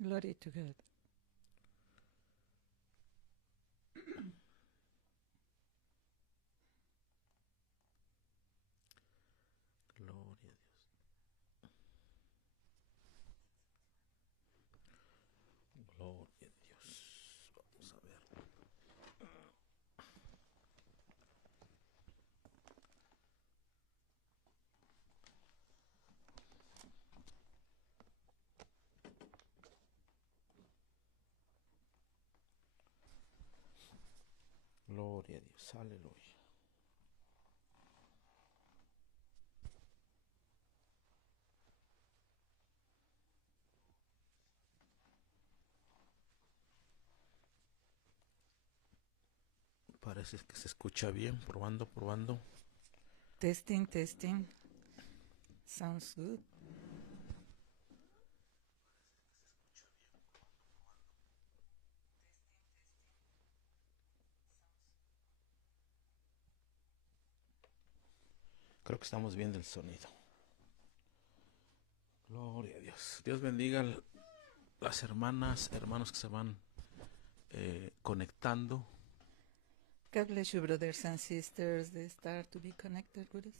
Glory to God. Gloria a Dios. Gloria a Dios. Vamos a ver. Gloria a Dios. Aleluya. Parece que se escucha bien. Probando, probando. Testing, testing. Sounds good. Creo que estamos viendo el sonido. Gloria a Dios. Dios bendiga las hermanas, hermanos que se van conectando. God bless you, brothers and sisters. They start to be connected with us.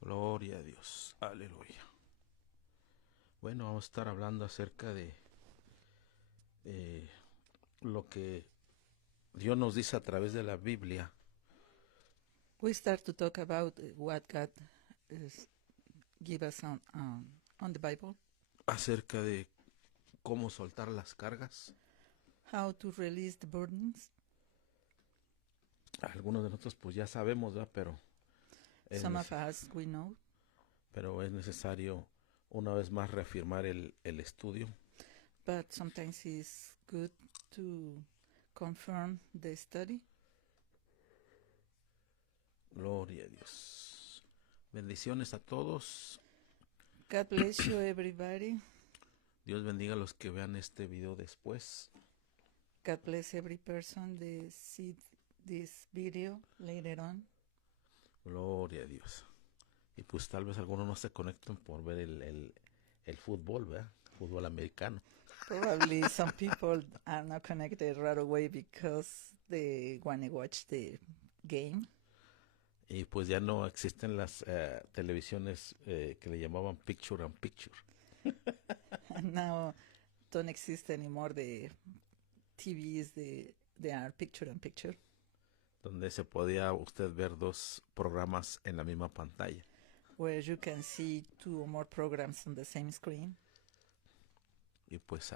Gloria a Dios. Aleluya. Bueno, vamos a estar hablando acerca de lo que Dios nos dice a través de la Biblia. We start to talk about what God give us on the Bible, Acerca de cómo soltar las cargas. how to release the burdens. Algunos de nosotros pues ya sabemos, ¿verdad? Some of us, we know, pero es necesario una vez más reafirmar el estudio. but sometimes it's good to confirm the study. Gloria a Dios. Bendiciones a todos. God bless you, everybody. Dios bendiga a los que vean este video después. God bless every person that see this video later on. Gloria a Dios. Y pues tal vez algunos no se conecten por ver el fútbol, ¿verdad? Fútbol americano. Probably some people are not connected right away because they want to watch the game. Y pues ya no existen las televisiones que le llamaban picture in picture. And now don't exist anymore the TVs, they are picture in picture, Donde se podía usted ver dos programas en la misma pantalla. where you can see two or more programs on the same screen. Y pues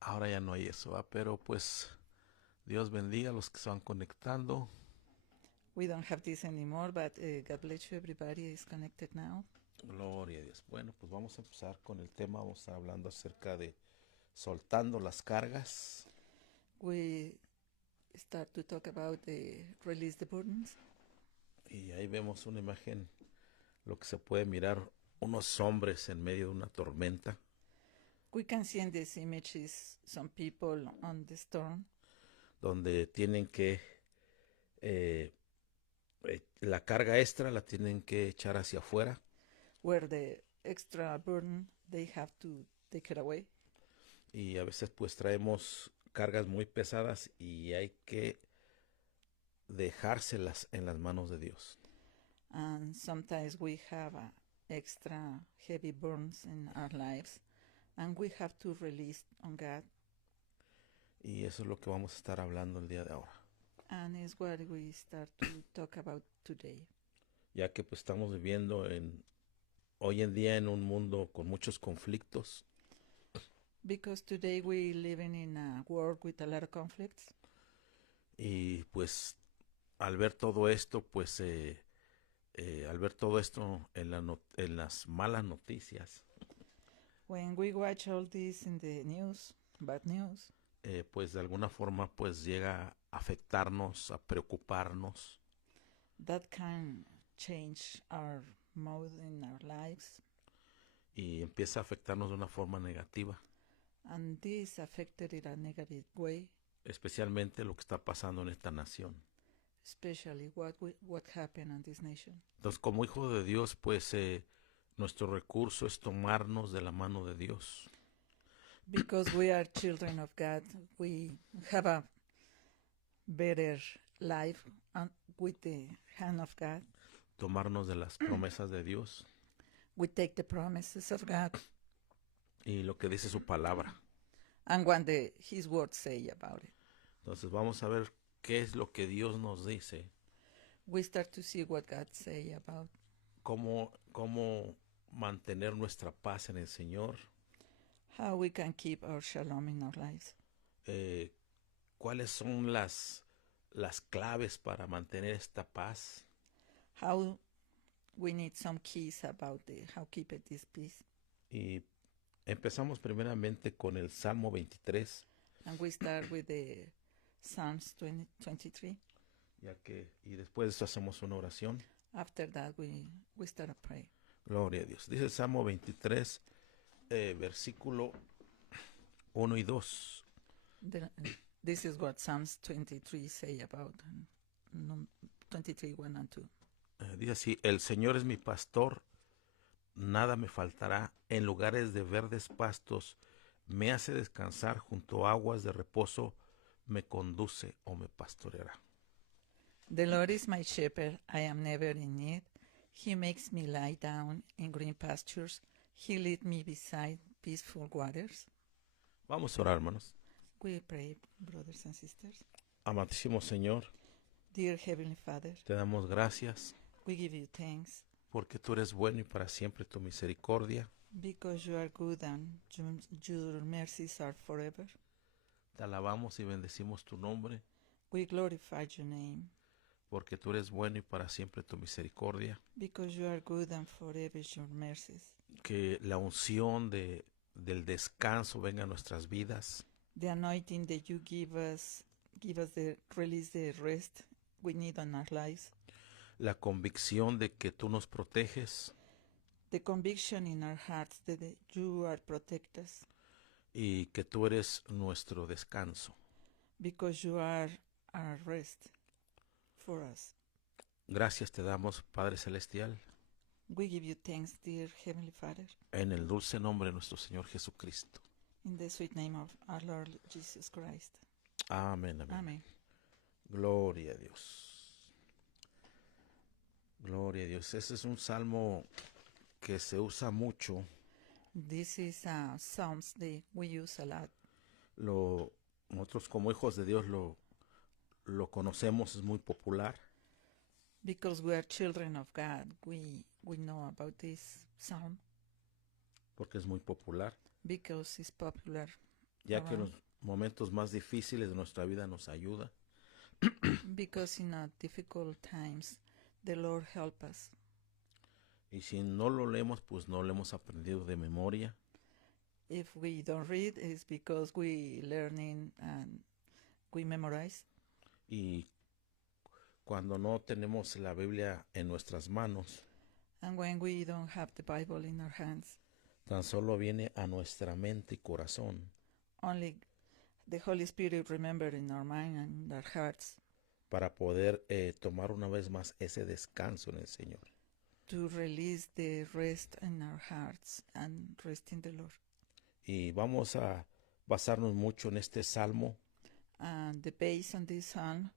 ahora ya no hay eso, ¿va? Pero pues Dios bendiga a los que se van conectando. We don't have this anymore, but God bless you, everybody is connected now. Gloria a Dios. Bueno, pues vamos a empezar con el tema. Vamos a estar hablando acerca de soltando las cargas. We start to talk about the release the burdens. Y ahí vemos una imagen, lo que se puede mirar, unos hombres en medio de una tormenta. We can see in these images some people on the storm, Donde tienen que la carga extra la tienen que echar hacia afuera. where the extra burden they have to take it away. Y a veces pues traemos cargas muy pesadas y hay que dejárselas en las manos de Dios. And sometimes we have extra heavy burdens in our lives, and we have to release on God. Y eso es lo que vamos a estar hablando el día de ahora. And it's what we start to talk about today. Ya que pues estamos viviendo hoy en día en un mundo con muchos conflictos. Because today we living in a world with a lot of conflicts. Y pues al ver todo esto, pues al ver todo esto en las malas noticias, When we watch all this in the news, bad news, pues de alguna forma pues llega a afectarnos, a preocuparnos. that can change our mode in our lives. Y empieza a afectarnos de una forma negativa. And this affected in a negative way, Especialmente lo que está pasando en esta nación. especially what happened in this nation. Entonces, como hijo de Dios, pues Nuestro recurso es tomarnos de la mano de Dios. Because we are children of God, we have a better life with the hand of God. Tomarnos de las promesas de Dios We take the promises of God y lo que dice su palabra. and what His words say about it. Entonces vamos a ver qué es lo que Dios nos dice, We start to see what God say about cómo mantener nuestra paz en el Señor, how we can keep our shalom in our lives. cuáles son las claves para mantener esta paz. How we need some keys about how keep it this peace. Y empezamos primeramente con el Salmo 23, And we start with the Psalms 23. y después de eso hacemos una oración. After that, we start a prayer. Gloria a Dios. Dice el Salmo 23, versículo 1 y 2. This is what Psalms 23 say about 23, 1 and 2. Dice así: el Señor es mi pastor, nada me faltará. En lugares de verdes pastos me hace descansar, junto a aguas de reposo me conduce o me pastoreará. The Lord is my shepherd, I am never in need. He makes me lie down in green pastures. He leads me beside peaceful waters. Vamos a orar, hermanos. We pray, brothers and sisters. Amantísimo Señor, Dear Heavenly Father, te damos gracias we give you thanks porque tú eres bueno y para siempre tu misericordia. because you are good and your mercies are forever. Te alabamos y bendecimos tu nombre We glorify your name porque tú eres bueno y para siempre tu misericordia. because you are good and forever your mercies. Que la unción del descanso venga a nuestras vidas. The anointing that you give us release the rest we need on our lives. La convicción de que tú nos proteges The conviction in our hearts that you are protect us y que tú eres nuestro descanso. because you are our rest for us. Gracias te damos, Padre Celestial, We give you thanks, dear Heavenly Father, en el dulce nombre de nuestro Señor Jesucristo. in the sweet name of our Lord Jesus Christ. Amén, amén. Amen. Gloria a Dios. Gloria a Dios. Ese es un salmo que se usa mucho. This is Psalms that we use a lot. Nosotros como hijos de Dios lo conocemos, es muy popular. Because we are children of God, we know about this psalm Porque es muy popular. because it's popular. Ya que en around. los momentos más difíciles de nuestra vida nos ayuda. Because in difficult times, the Lord help us. Y si no lo leemos, pues no lo hemos aprendido de memoria. If we don't read, it's because we learning and we memorize. Y cuando no tenemos la Biblia en nuestras manos, And when we don't have the Bible in our hands, tan solo viene a nuestra mente y corazón only the Holy Spirit remember in our mind and in our hearts para poder tomar una vez más ese descanso en el Señor. to release the rest in our hearts and rest in the Lord. Y vamos a basarnos mucho en este salmo And the base on this psalm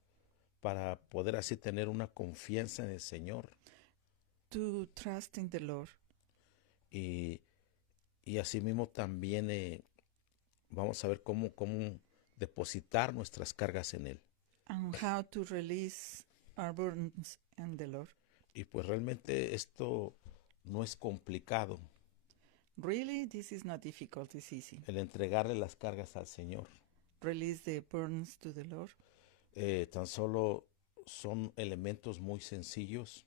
para poder así tener una confianza en el Señor to trust in the Lord. y asimismo también vamos a ver cómo depositar nuestras cargas en Él. And how to release our burdens in the Lord. Y pues realmente esto no es complicado, Really, this is not difficult, it's easy. el entregarle las cargas al Señor. Release the burdens to the Lord. Tan solo son elementos muy sencillos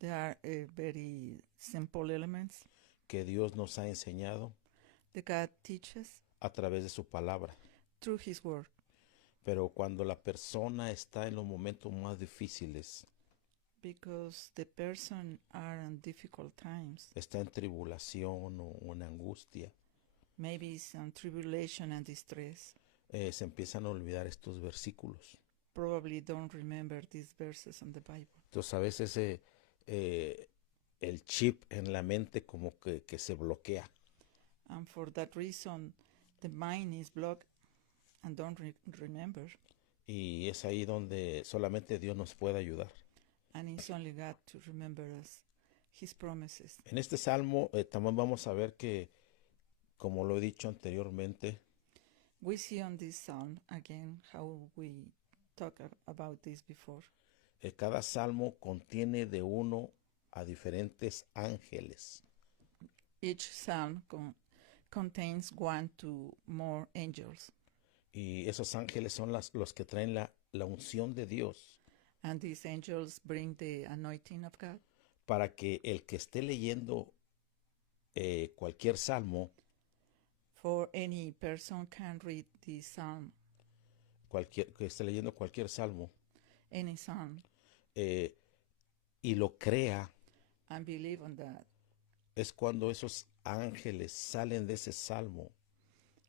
They are very simple elements que Dios nos ha enseñado that God teaches a través de su palabra. through His Word. Pero cuando la persona está en los momentos más difíciles, Because the person are in difficult times, está en tribulación o en angustia, maybe some tribulation and distress, se empiezan a olvidar estos versículos. probably don't remember these verses in the Bible. Entonces a veces el chip en la mente como que se bloquea. And for that reason, the mind is blocked and don't remember. Y es ahí donde solamente Dios nos puede ayudar. And it's only God to remember us, His promises. En este salmo también vamos a ver que, como lo he dicho anteriormente, We see on this psalm again how we talked about this before. cada salmo contiene de uno a diferentes ángeles. Each psalm contains one to more angels, Y esos ángeles son los que traen la unción de Dios and these angels bring the anointing of God para que el que esté leyendo cualquier salmo, for any person can read this psalm, que esté leyendo cualquier salmo any psalm, y lo crea, and believe on that. es cuando esos ángeles salen de ese salmo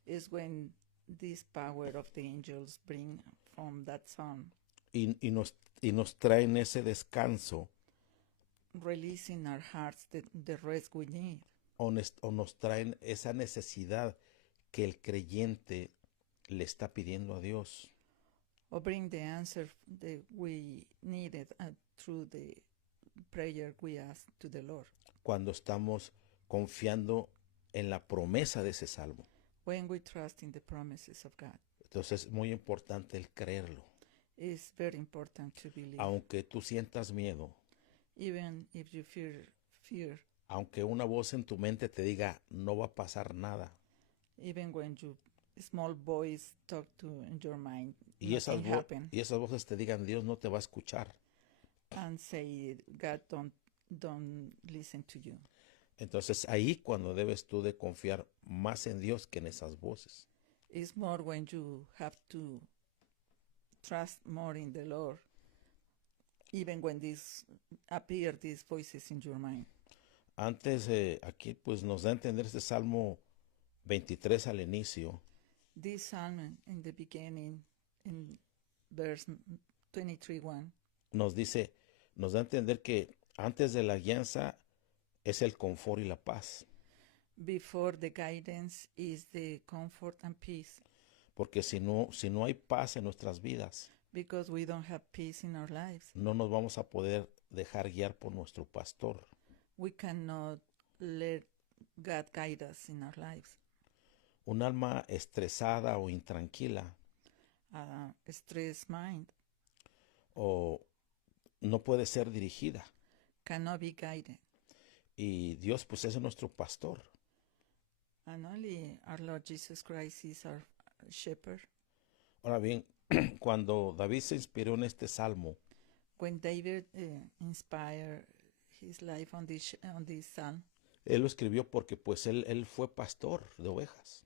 Is when this power of the angels bring from that psalm, y nos traen ese descanso release in our hearts the rest we need, o nos traen esa necesidad que el creyente le está pidiendo a Dios. or bring the answer that we needed through the prayer we ask to the Lord. Cuando estamos confiando en la promesa de ese salmo. When we trust in the promises of God, Entonces es muy importante el creerlo. it's very important to believe. Aunque tú sientas miedo, Even if you fear, aunque una voz en tu mente te diga no va a pasar nada, even when you small voice talk to in your mind, y esas, nothing happen, y esas voces te digan Dios no te va a escuchar, and say God don't listen to you. entonces ahí cuando debes tú de confiar más en Dios que en esas voces. It's more when you have to trust more in the Lord, even when these voices in your mind. Antes aquí pues nos da a entender este Salmo 23 al inicio, This psalm in the beginning, in verse 23:1, nos da a entender que antes de la guianza es el confort y la paz. before the guidance is the comfort and peace, Porque si no hay paz en nuestras vidas, because we don't have peace in our lives. no nos vamos a poder dejar guiar por nuestro pastor. We cannot let God guide us in our lives. Un alma estresada o intranquila Stressed mind o no puede ser dirigida. cannot be guided. Y Dios pues es nuestro pastor. And only our Lord Jesus Christ is our shepherd. Ahora bien, cuando David se inspiró en este salmo, When David inspired his life on this psalm, él lo escribió porque pues él fue pastor de ovejas.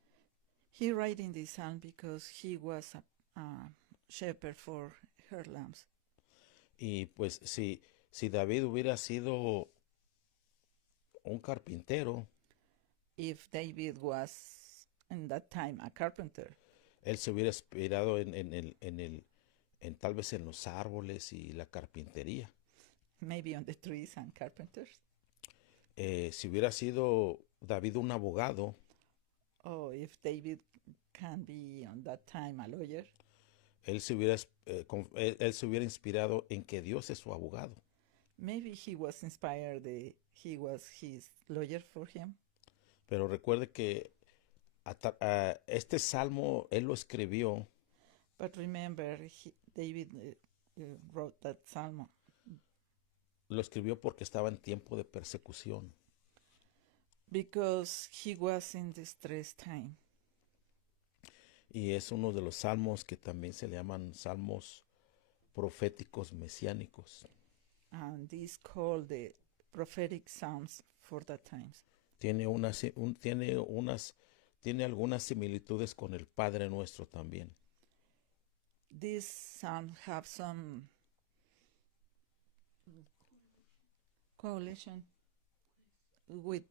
he wrote in this psalm because he was a shepherd for her lambs. Y pues si David hubiera sido un carpintero, If David was in that time a carpenter, él se hubiera inspirado en tal vez en los árboles y la carpintería. maybe on the trees and carpenters. Si hubiera sido David un abogado, Or if David can be on that time a lawyer, él se hubiera inspirado en que Dios es su abogado. maybe he was inspired he was his lawyer for him. Pero recuerde que este salmo él lo escribió But remember, David wrote that psalm porque estaba en tiempo de persecución. because he was in the stress time. Y es uno de los salmos que también se le llaman salmos proféticos mesiánicos. And this called the prophetic psalms for that times. Tiene algunas similitudes con el Padre Nuestro también. These psalms have some correlation with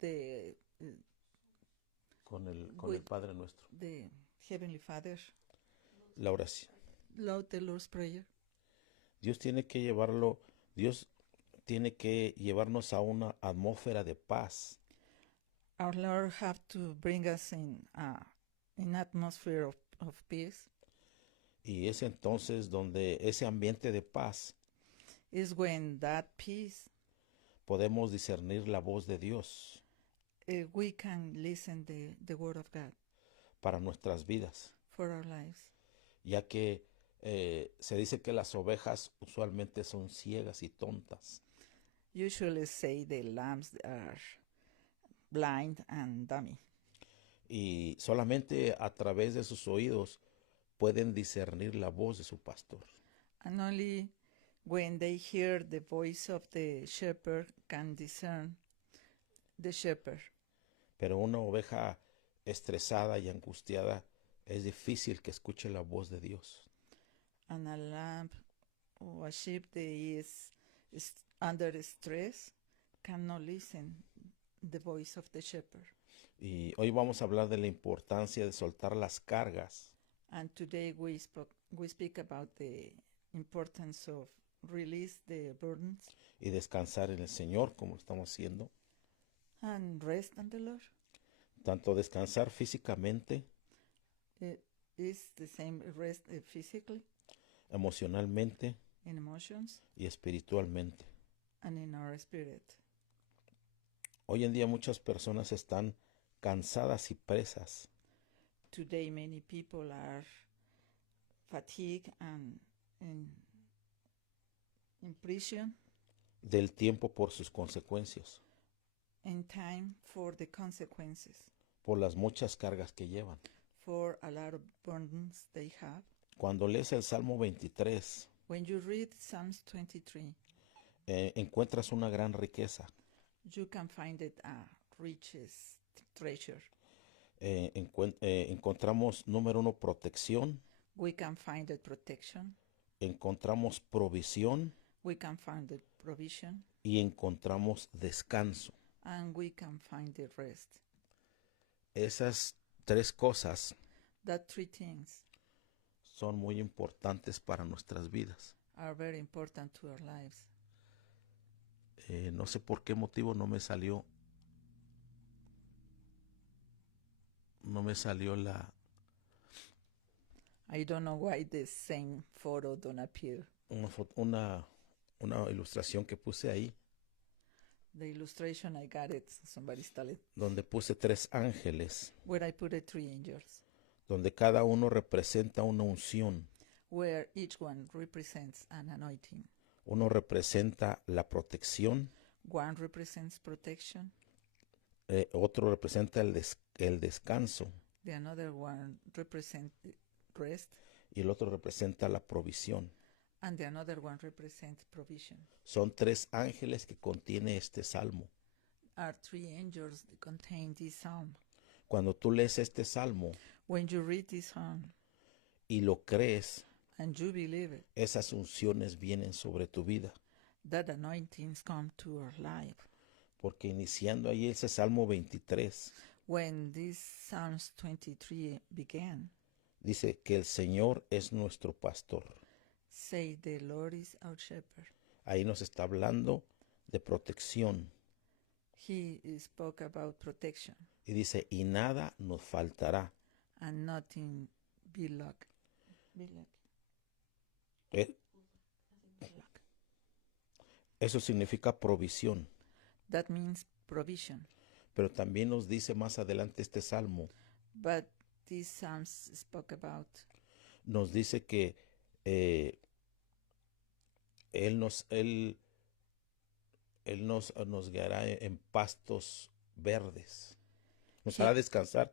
Con el With- Padre Nuestro. the Heavenly Father, La oración. the Lord's Prayer. Dios tiene que llevarlo, Dios tiene que llevarnos a una atmósfera de paz. Our Lord have to bring us in an atmosphere of peace. Y es entonces donde ese ambiente de paz Is when that peace podemos discernir la voz de Dios we can listen the word of God para nuestras vidas, for our lives. ya que se dice que las ovejas usualmente son ciegas y tontas. Usually say the lambs are blind and dummy. Y solamente a través de sus oídos pueden discernir la voz de su pastor. And only when they hear the voice of the shepherd can discern the shepherd. Pero una oveja estresada y angustiada es difícil que escuche la voz de Dios. And a lamb or a sheep that is under stress cannot listen the voice of the shepherd. Y hoy vamos a hablar de la importancia de soltar las cargas And today we speak about the importance of release the burdens y descansar en el Señor, como estamos haciendo. and rest on the Lord. Tanto descansar físicamente, It is the same rest physically, emocionalmente in emotions, y espiritualmente. and in our spirit. Hoy en día muchas personas están cansadas y presas Today many people are fatigued and in prison, del tiempo por sus consecuencias, in time for the consequences, por las muchas cargas que llevan. for a lot of burdens they have. Cuando lees el Salmo 23, When you read Psalms 23, encuentras una gran riqueza. you can find it a richest treasure. Encontramos, número uno, protección. We can find the protection, Encontramos provisión we can find the provision, y encontramos descanso. and we can find the rest. Esas tres cosas That three things son muy importantes para nuestras vidas. are very important to our lives. No sé por qué motivo no me salió la I don't know why the same photo don't appear. una ilustración que puse ahí, The illustration I got it, somebody stole it, donde puse 3 ángeles, where I put the three angels, donde cada uno representa una unción. where each one represents an anointing. Uno representa la protección, One represents protection, otro representa el descanso the another one represents rest, y el otro representa la provisión. and the another one represents provision. Son 3 ángeles que contiene este salmo. Are three angels that contain this psalm. Cuando tú lees este salmo When you read this psalm y lo crees, and you believe it, esas unciones vienen sobre tu vida. that anointings come to our life. Porque iniciando ahí ese Salmo 23, When this Psalms 23 began, dice que el Señor es nuestro pastor. say the Lord is our shepherd. Ahí nos está hablando de protección. He spoke about protection, Y dice, y nada nos faltará. and nothing be lack. Eh, Eso significa provisión. That means provision. Pero también nos dice más adelante este salmo, But these Psalms spoke about nos dice que Él nos guiará en pastos verdes. Nos hará descansar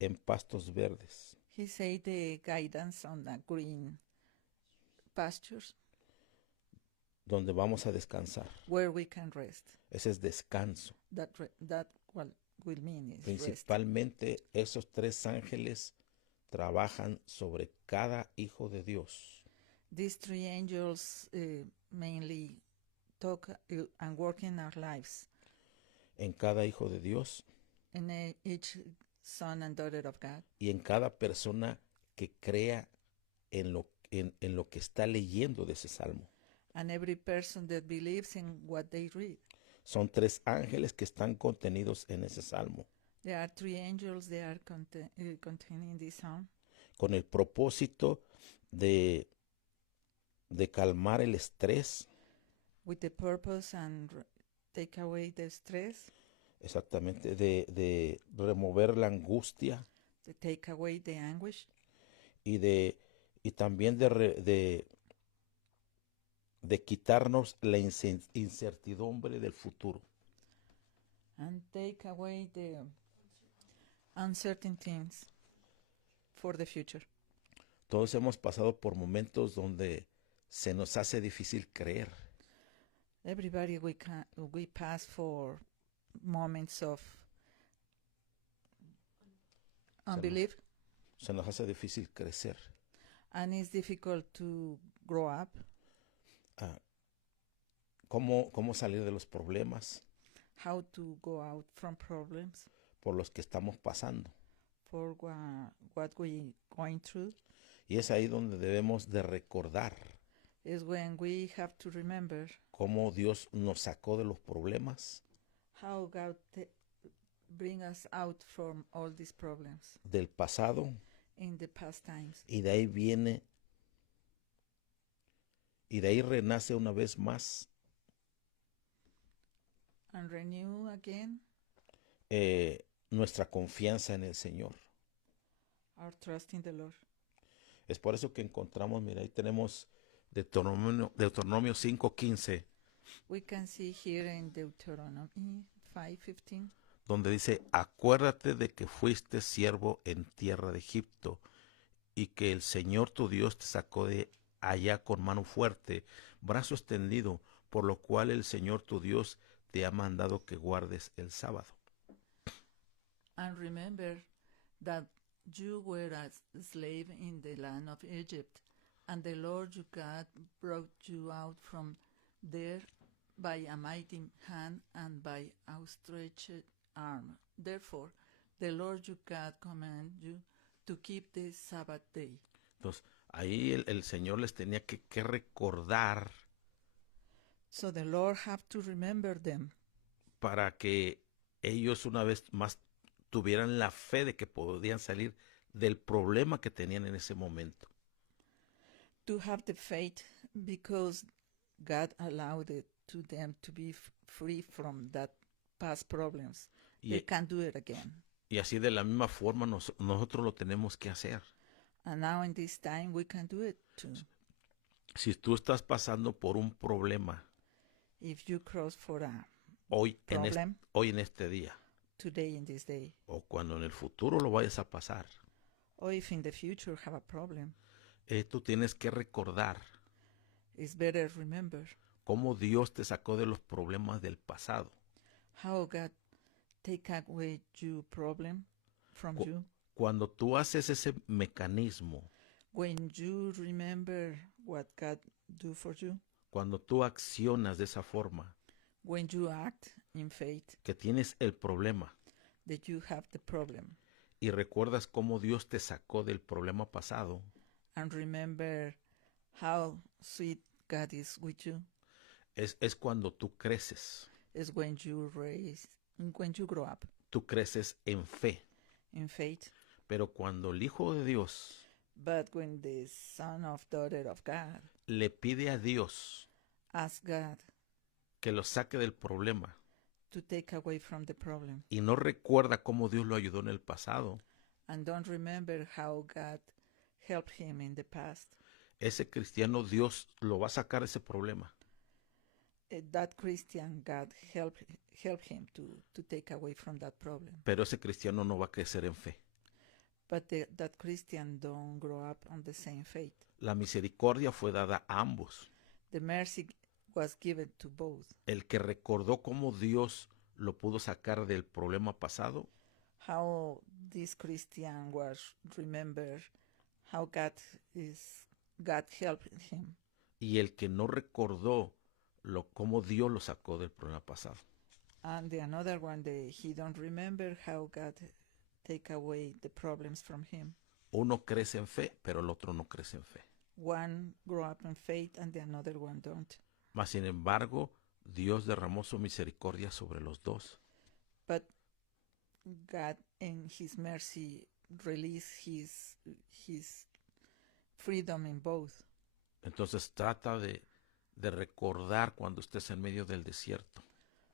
en pastos verdes. He said the guidance on the green pastures Donde vamos a descansar. where we can rest. Ese es descanso. That what will mean is rest. Principalmente esos 3 ángeles trabajan sobre cada hijo de Dios. These three angels mainly talk and work in our lives, En cada hijo de Dios in each son and daughter of God, y en cada persona que crea en lo que está leyendo de ese salmo. and every person that believes in what they read. Son 3 ángeles que están contenidos en ese salmo, There are 3 angels that are contained in this psalm con el propósito de, de calmar el estrés, with the purpose and take away the stress, exactamente, de remover la angustia to take away the anguish, y también de quitarnos la incertidumbre del futuro. and take away the uncertain things for the future. Todos hemos pasado por momentos donde se nos hace difícil creer. Everybody we pass for moments of unbelief, Se nos hace difícil crecer. and it's difficult to grow up. Ah, ¿Cómo salir de los problemas How to go out from problems por los que estamos pasando? for what we going through Y es ahí donde debemos de recordar is when we have to remember cómo Dios nos sacó de los problemas, how God bring us out from all these problems del pasado, in the past times, y de ahí viene, y de ahí renace una vez más and renew again nuestra confianza en el Señor. our trust in the Lord. Es por eso que encontramos, mira, ahí tenemos Deuteronomio 5:15, We can see here in Deuteronomy 5:15, donde dice, acuérdate de que fuiste siervo en tierra de Egipto y que el Señor tu Dios te sacó de allá con mano fuerte, brazo extendido, por lo cual el Señor tu Dios te ha mandado que guardes el sábado. and remember that you were a slave in the land of Egypt, and the Lord your God brought you out from there by a mighty hand and by outstretched arm. Therefore, the Lord your God command you to keep the Sabbath day. Entonces, ahí el Señor les tenía que recordar So the Lord have to remember them para que ellos una vez más tuvieran la fe de que podían salir del problema que tenían en ese momento. to have the faith because God allowed it to them to be free from that past problems. They Y, can do it again. y así de la misma forma nosotros lo tenemos que hacer. And now in this time we can do it too. Si tú estás pasando por un problema If you cross for a hoy problem en este día, today in this day, o cuando en el futuro lo vayas a pasar, or if in the future have a problem, tú tienes que recordar it's better remember cómo Dios te sacó de los problemas del pasado. how God take away your problem from Cu- you. Cuando tú haces ese mecanismo, When you remember what God do for you, cuando tú accionas de esa forma, when you act in faith que tienes el problema that you have the problem, y recuerdas cómo Dios te sacó del problema pasado, and remember how sweet God is with you, es cuando tú creces. is when you grow up Tú creces en fe. in faith. Pero cuando el Hijo de Dios But when the son of daughter of God le pide a Dios asks God que lo saque del problema to take away from the problem y no recuerda cómo Dios lo ayudó en el pasado, and don't remember how God helped him in the past, ese cristiano Dios lo va a sacar de ese problema. that Christian God help him to take away from that problem. Pero ese cristiano no va a crecer en fe. But that Christian don't grow up on the same faith. La misericordia fue dada a ambos. The mercy was given to both. El que recordó cómo Dios lo pudo sacar del problema pasado, How this Christian was remember how God helped him, y el que no recordó cómo Dios lo sacó del problema pasado. and the another one he don't remember how God take away the problems from him. Uno crece en fe, pero el otro no crece en fe. One grow up in faith and the another one don't. Mas sin embargo, Dios derramó su misericordia sobre los dos. But God, in His mercy, released His freedom in both. Entonces trata de recordar cuando estés en medio del desierto.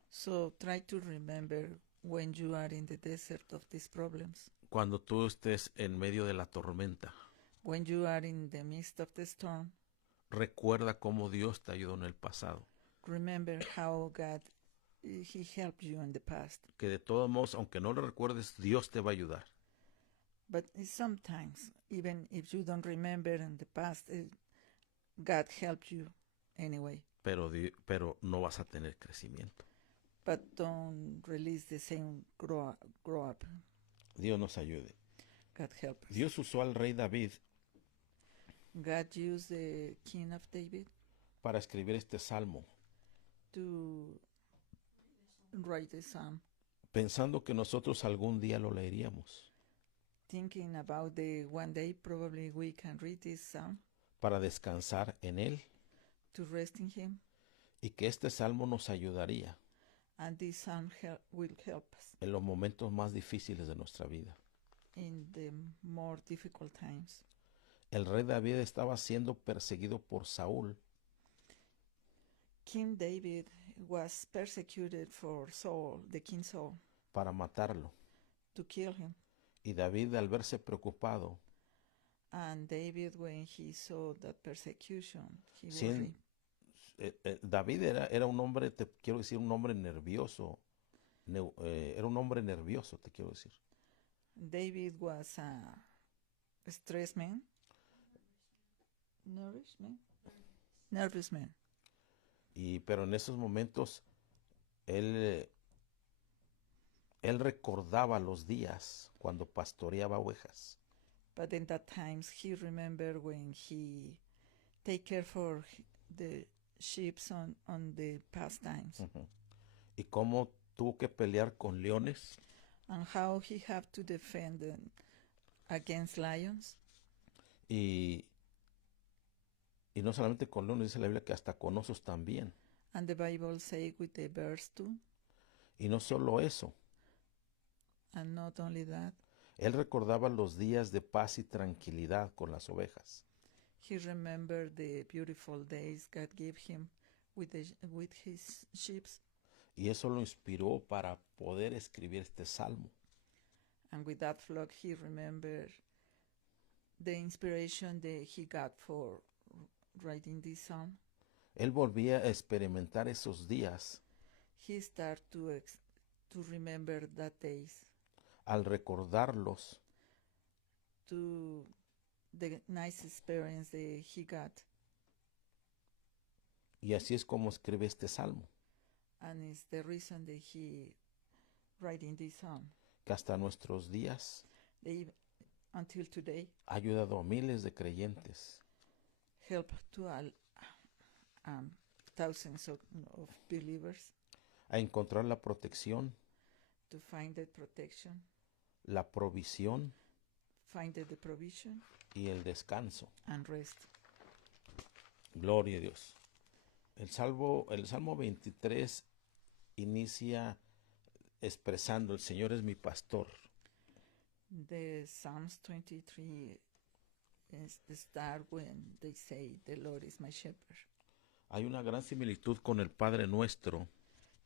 So try to remember when you are in the desert of these problems, Cuando tú estés en medio de la tormenta. when you are in the midst of the storm. Recuerda cómo Dios te ayudó en el pasado. Remember how God, He helped you in the past. Que de todos modos, aunque no lo recuerdes, Dios te va a ayudar. But sometimes, even if you don't remember in the past, God helped you anyway. Pero no vas a tener crecimiento. But don't release the same grow up. Dios nos ayude. God help us. Dios usó al rey David God used the king of David para escribir este salmo, to write the psalm, pensando que nosotros algún día lo leeríamos, thinking about the one day probably we can read this psalm, para descansar en él, to rest in Him, y que este salmo nos ayudaría and this psalm will help us en los momentos más difíciles de nuestra vida. in the more difficult times. El rey David estaba siendo perseguido por Saúl King David was persecuted for Saul, the king Saul, para matarlo, to kill him. y David, al verse preocupado, And David, when he saw that persecution, he Sin- worried. David era un hombre, te quiero decir, un hombre nervioso. Era un hombre nervioso, te quiero decir. David was a stressed man, nervous man. Pero en esos momentos él recordaba los días cuando pastoreaba ovejas. But in that times he remembered when he take care for the sheep on the past times, Ujú. Y cómo tuvo que pelear con leones and how he have to defend against lions, y no solamente con leones, dice la Biblia que hasta con osos también. and the Bible say with the bears too. Y no solo eso, And not only that, él recordaba los días de paz y tranquilidad con las ovejas. he remembered the beautiful days God gave him with his sheep, Y eso lo inspiró para poder escribir este salmo. and with that flock he remembered the inspiration that he got for writing this song. Él volvía a experimentar esos días He started to remember that days, al recordarlos, to the nice experience that he got, y así es como escribe este salmo, and it's the reason that he writing this song. que hasta nuestros días Until today, ha ayudado a miles de creyentes help to thousands of believers a encontrar la protección, to find the protection, la provisión find the provision, y el descanso. and rest. Gloria a Dios. El Salmo 23 inicia expresando: el Señor es mi pastor. The Psalms 23 start when they say, "The Lord is my shepherd." Hay una gran similitud con el Padre Nuestro,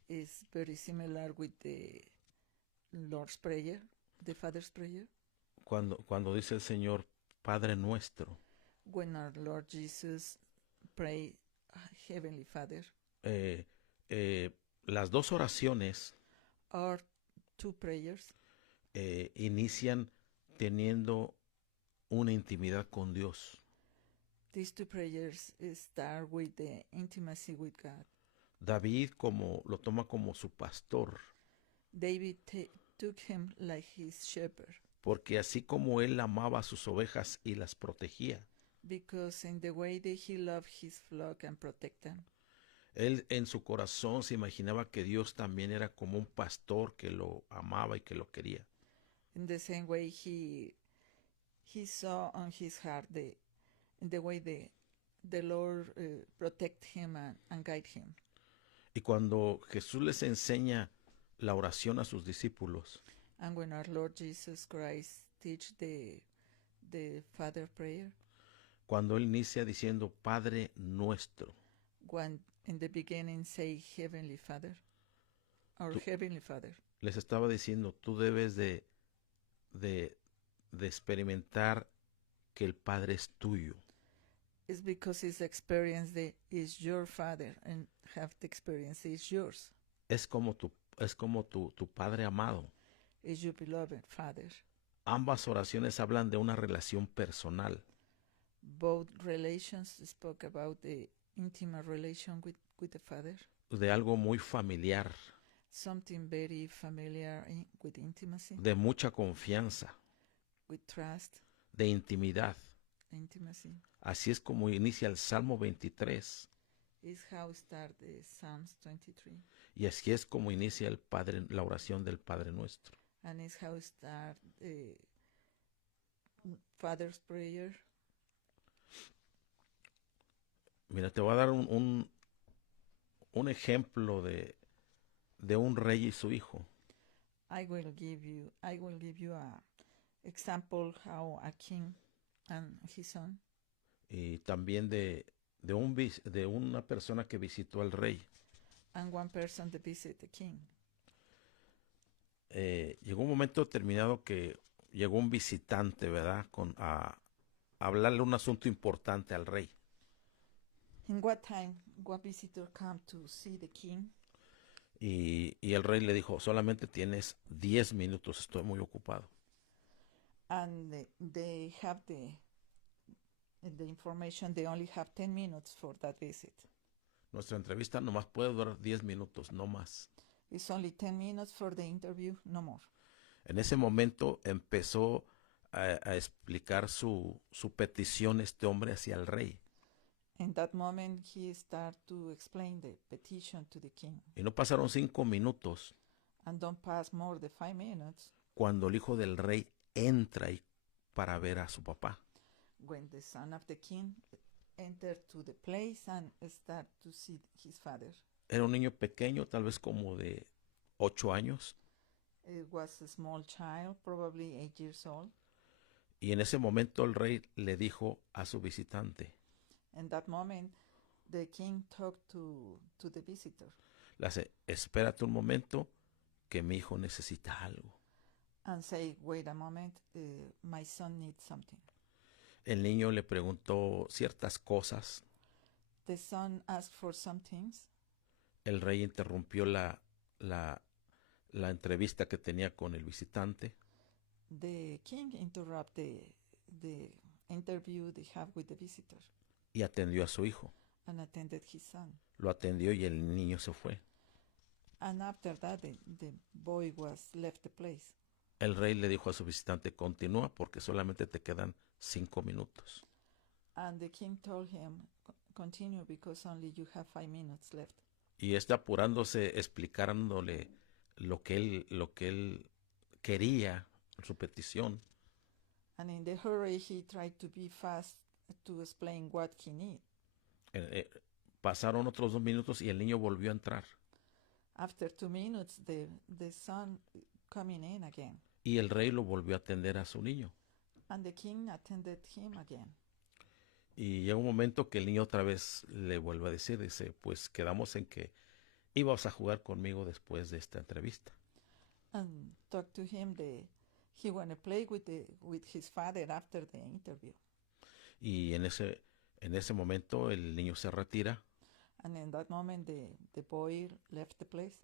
It's very similar with the Lord's Prayer, the Father's Prayer, cuando dice el Señor Padre Nuestro. when our Lord Jesus pray, Heavenly Father. Las dos oraciones Our two prayers inician teniendo una intimidad con Dios. These two prayers start with the intimacy with God. David lo toma como su pastor, David took him like his shepherd, porque así como él amaba a sus ovejas y las protegía, because in the way that he loved his flock and protect them, él en su corazón se imaginaba que Dios también era como un pastor que lo amaba y que lo quería. in the same way he saw on his heart in the way the Lord protect him and guide him. Y cuando Jesús les enseña la oración a sus discípulos, And when our Lord Jesus Christ teach the Father prayer, cuando Él inicia diciendo Padre nuestro, when in the beginning say Heavenly Father, our Tú- Heavenly Father, les estaba diciendo, tú debes de experimentar que el Padre es tuyo. it's because his experience is your Father and have the experience is yours, Es como tu Padre amado. is your beloved Father. Ambas oraciones hablan de una relación personal, Both relations spoke about the intimate relation with the Father, de algo muy familiar, something very familiar with intimacy, de mucha confianza, with trust, de intimidad. intimacy. Así es como inicia el Salmo 23 Is how start the Psalms 23, y así es como inicia la oración del Padre Nuestro. and is how start the Father's prayer. Mira, te voy a dar un ejemplo de un rey y su hijo. I will give you a example how a king and his son, Y también de una persona que visitó al rey. and one person to visit the king. Llegó un momento determinado que llegó un visitante, ¿verdad? A hablarle un asunto importante al rey. In what time what visitor come to see the king? Y el rey le dijo, solamente tienes 10 minutos, estoy muy ocupado. And they have the information. They only have 10 minutes for that visit. Nuestra entrevista nomás puede durar 10 minutos, no más. It's only 10 minutes for the interview, no more. En ese momento empezó a explicar su petición este hombre hacia el rey. In that moment, he started to explain the petition to the king. Y no pasaron 5 minutos And don't pass more than 5 minutes cuando el hijo del rey entra para ver a su papá. when the son of the king entered to the place and start to see his father. Era un niño pequeño, tal vez como de 8 años. It was a small child, probably 8 years old. Y en ese momento el rey le dijo a su visitante, In that moment, the king talked to the visitor le hace, espérate un momento que mi hijo necesita algo. and say, wait a moment, my son needs something. El niño le preguntó ciertas cosas. The son asked for some things. El rey interrumpió la entrevista que tenía con el visitante The king interrupted the interview they have with the visitor y atendió a su hijo. and attended his son. Lo atendió y el niño se fue. And after that, the boy was left the place. El rey le dijo a su visitante, continúa porque solamente te quedan 5 minutos. And the king told him, continue because only you have 5 minutes left. Y está apurándose, explicándole lo que él quería, su petición. And in the hurry, he tried to be fast to explain what he needed. Pasaron otros 2 minutos y el niño volvió a entrar. After 2 minutes, the son coming in again. Y el rey lo volvió a atender a su niño. And the king attended him again. Y llega un momento que el niño otra vez le vuelve a decir, dice, pues quedamos en que ibas a jugar conmigo después de esta entrevista. And talk to him, he want to play with his father after the interview. Y en ese momento el niño se retira And in that moment, the boy left the place.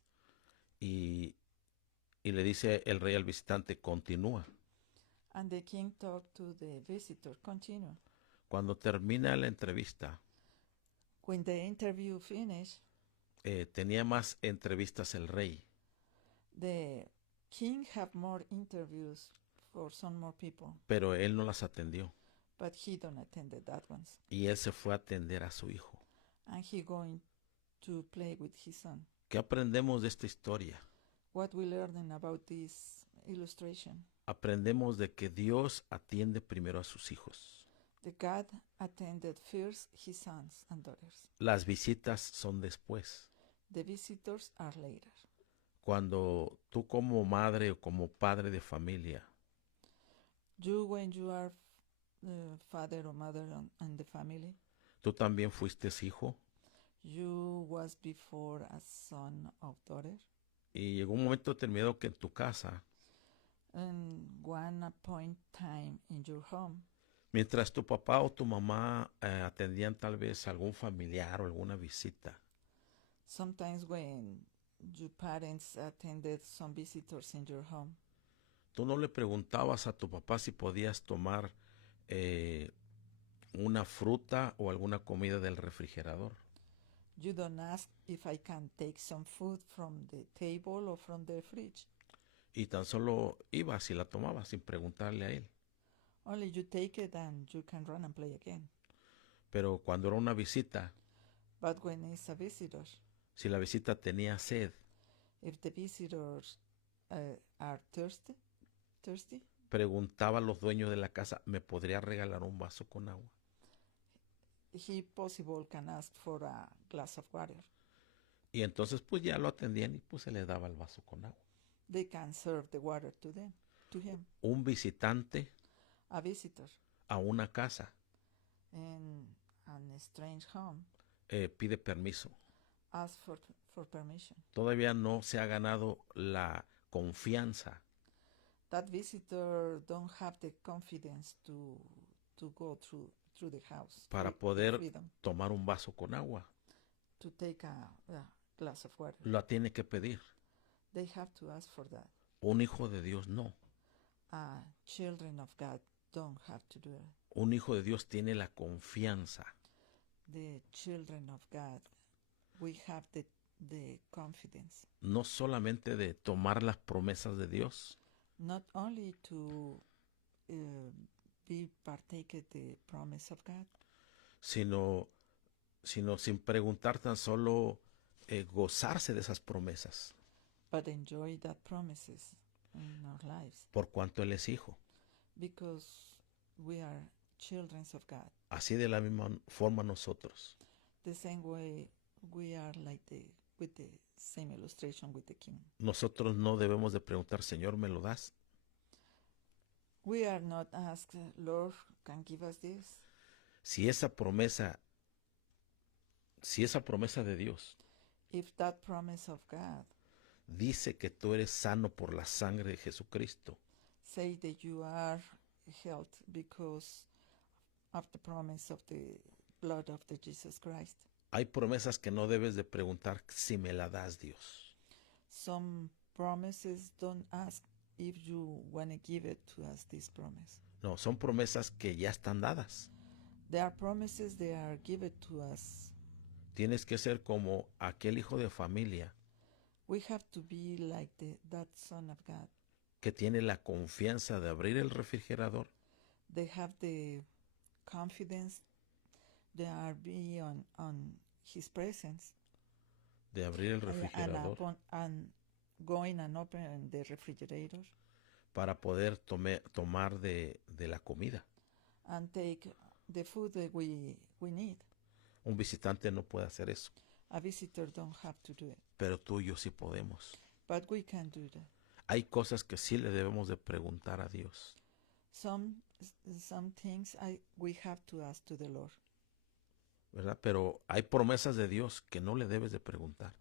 y le dice el rey al visitante, continúa. And the king talked to the visitor, continue. Cuando termina la entrevista, When the interview finished, tenía más entrevistas el rey. the king have more interviews for some more people, Pero él no las atendió. but he don't attend that ones. Y él se fue a atender a su hijo. And he going to play with his son. ¿Qué aprendemos de esta historia? What we learning about this illustration? Aprendemos de que Dios atiende primero a sus hijos. The God attended first his sons and daughters. Las visitas son después. The visitors are later. Cuando tú como madre o como padre de familia, You, when you are father or mother and the family, tú también fuiste hijo you was before a son or daughter. y llegó un momento determinado que en tu casa, And one point time in your home, mientras tu papá o tu mamá atendían tal vez algún familiar o alguna visita, sometimes when your parents attended some visitors in your home, tú no le preguntabas a tu papá si podías tomar una fruta o alguna comida del refrigerador. you don't ask if I can take some food from the table or from the fridge. Y tan solo ibas y la tomabas sin preguntarle a él. Only you take it and you can run and play again. Pero cuando era una visita, But when it's a visitor, si la visita tenía sed, if the visitors are thirsty, preguntaba a los dueños de la casa, ¿me podría regalar un vaso con agua? he possible can ask for a glass of water. Y entonces pues ya lo atendían y pues se le daba el vaso con agua. They can serve the water to him. Un visitante A visitor a una casa in a strange home pide permiso. ask for permission. Todavía no se ha ganado la confianza That visitor don't have the confidence to go through the house para with poder freedom, tomar un vaso con agua. to take a glass of water. Lo tiene que pedir. They have to ask for that. Un hijo de Dios no. Children of God don't have to do it. Un hijo de Dios tiene la confianza The children of God, we have the confidence, no solamente de tomar las promesas de Dios, not only to be partaker the promise of God, sino sin preguntar tan solo gozarse de esas promesas, but enjoy that promises in our lives, por cuanto Él es hijo. because we are children of God. Así de la misma forma nosotros. The same way we are like with the same illustration with the king. Nosotros no debemos de preguntar, Señor, ¿me lo das? We are not asked, Lord, can give us this? Si esa promesa de Dios If that promise of God dice que tú eres sano por la sangre de Jesucristo, say that you are healed because of the promise of the blood of the Jesus Christ, hay promesas que no debes de preguntar si me la das, Dios. some promises don't ask if you want to give it to us, this promise. No, son promesas que ya están dadas. There are promises that are given to us. Tienes que ser como aquel hijo de familia We have to be like that son of God. que tiene la confianza de abrir el refrigerador, They have the confidence they are be on his presence de abrir el refrigerador and going and open the refrigerator para poder tomar de la comida. and take the food that we need. Un visitante no puede hacer eso, A visitor don't have to do it, pero tú y yo sí podemos. but we can do that. Hay cosas que sí le debemos de preguntar a Dios. Some things we have to ask to the Lord, ¿Verdad? Pero hay promesas de Dios que no le debes de preguntar,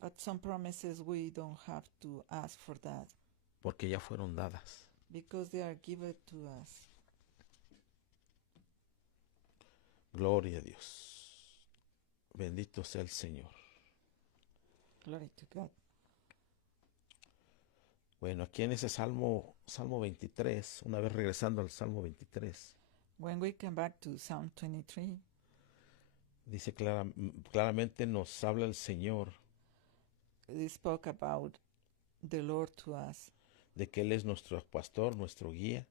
but some promises we don't have to ask for that porque ya fueron dadas. because they are given to us. Gloria a Dios. Bendito sea el Señor. Glory to God. Bueno, aquí en ese Salmo 23, una vez regresando al Salmo 23, When we come back to Psalm 23, dice claramente nos habla el Señor they spoke about the Lord to us, de que Él es nuestro pastor, nuestro guía,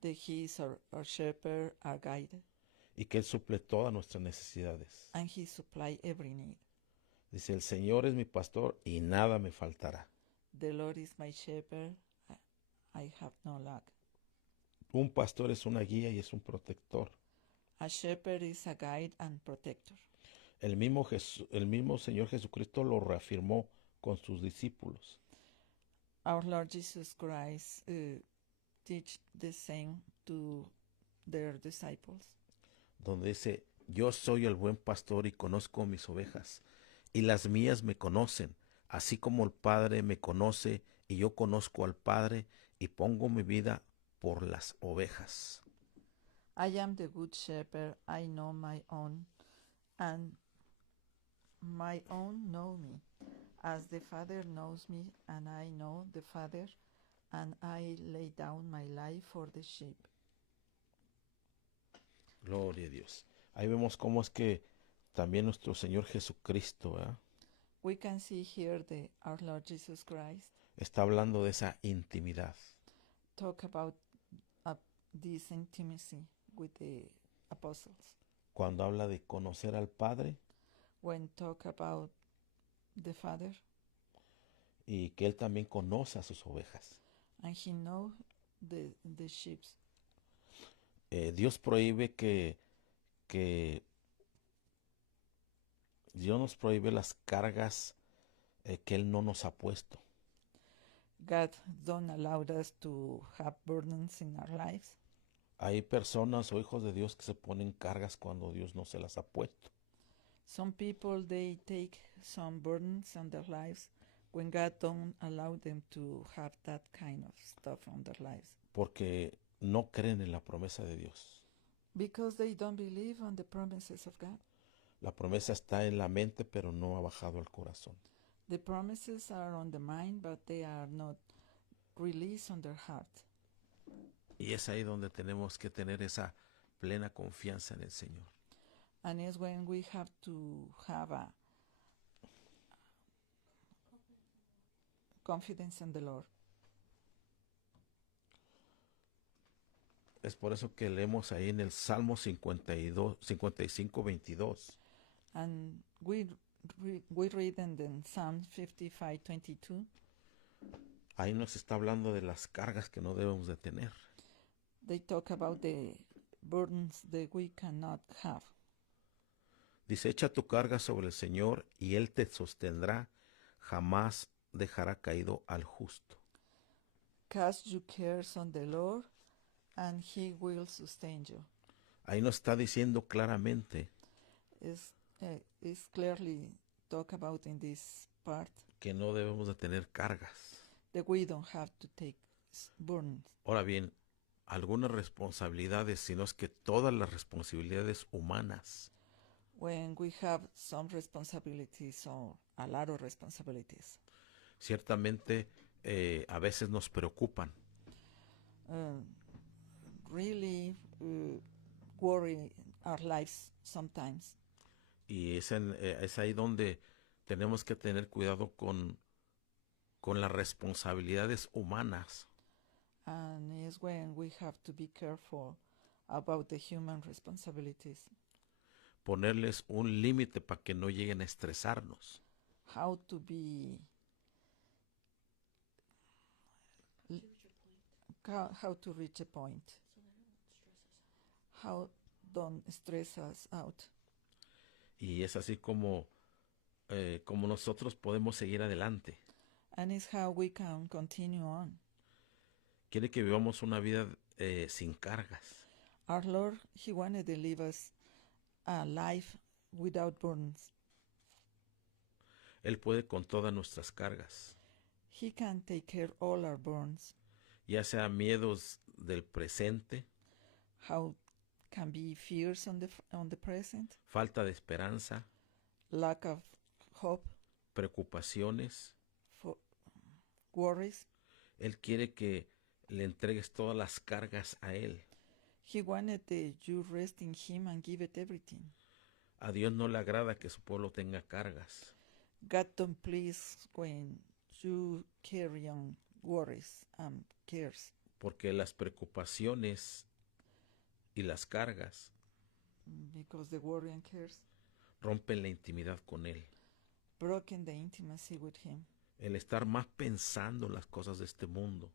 that He is our shepherd, our guide, y que Él suple todas nuestras necesidades. and He supply every need. Dice, el Señor es mi pastor y nada me faltará. The Lord is my shepherd, I have no lack. Un pastor es una guía y es un protector. A shepherd is a guide and protector. El mismo Señor Jesucristo lo reafirmó con sus discípulos, Our Lord Jesus Christ teach the same to their disciples, donde dice, yo soy el buen pastor y conozco mis ovejas, y las mías me conocen, así como el Padre me conoce, y yo conozco al Padre, y pongo mi vida por las ovejas. I am the good shepherd, I know my own, and my own know me, as the Father knows me, and I know the Father, and I lay down my life for the sheep. Gloria a Dios. Ahí vemos cómo es que también nuestro Señor Jesucristo, ¿verdad?, We can see here our Lord Jesus Christ está hablando de esa intimidad. talk about this intimacy with the apostles. Cuando habla de conocer al Padre When talk about the Father, y que Él también conoce a sus ovejas. and he know the sheep. Dios prohíbe que Dios nos prohíbe las cargas que Él no nos ha puesto. God don't allow us to have burdens in our lives. Hay personas o hijos de Dios que se ponen cargas cuando Dios no se las ha puesto. Some people, they take some burdens on their lives when God don't allow them to have that kind of stuff on their lives, Porque no creen en la promesa de Dios. because they don't believe on the promises of God. La promesa está en la mente, pero no ha bajado al corazón. The promises are on the mind, but they are not released on their heart. Y es ahí donde tenemos que tener esa plena confianza en el Señor. And it's when we have to have a confidence in the Lord. Es por eso que leemos ahí en el Salmo 55, 22. And we read in the Psalm 55:22. Ahí nos está hablando de las cargas que no debemos de tener. They talk about the burdens that we cannot have. Dice, echa tu carga sobre el Señor y Él te sostendrá, jamás dejará caído al justo. Cast your cares on the Lord, and He will sustain you. Ahí nos está diciendo claramente It's clearly talk about in this part que no debemos de tener cargas. that we don't have to take burdens. Ahora bien, algunas responsabilidades, sino es que todas las responsabilidades humanas When we have some responsibilities or a lot of responsibilities, ciertamente a veces nos preocupan. really worry our lives sometimes. Y es ahí donde tenemos que tener cuidado con las responsabilidades humanas. And it's when we have to be careful about the human responsibilities. Ponerles un límite para que no lleguen a estresarnos. How to be, how to reach a point. How don't stress us out. Y es así como nosotros podemos seguir adelante. And it's how we can continue on. Quiere que vivamos una vida sin cargas. Our Lord, He wanted to live us a life without burdens. Él puede con todas nuestras cargas, He can take care all our burdens. ya sea miedos del presente, How can be fears on the present, falta de esperanza, lack of hope, preocupaciones. worries. Él quiere que le entregues todas las cargas a Él. He wanted you rest in Him and give it everything. A Dios no le agrada que su pueblo tenga cargas. God don't please when you carry on worries and cares, Porque las preocupaciones y las cargas because the worry and cares rompen la intimidad con Él. broken the intimacy with Him. El estar más pensando en las cosas de este mundo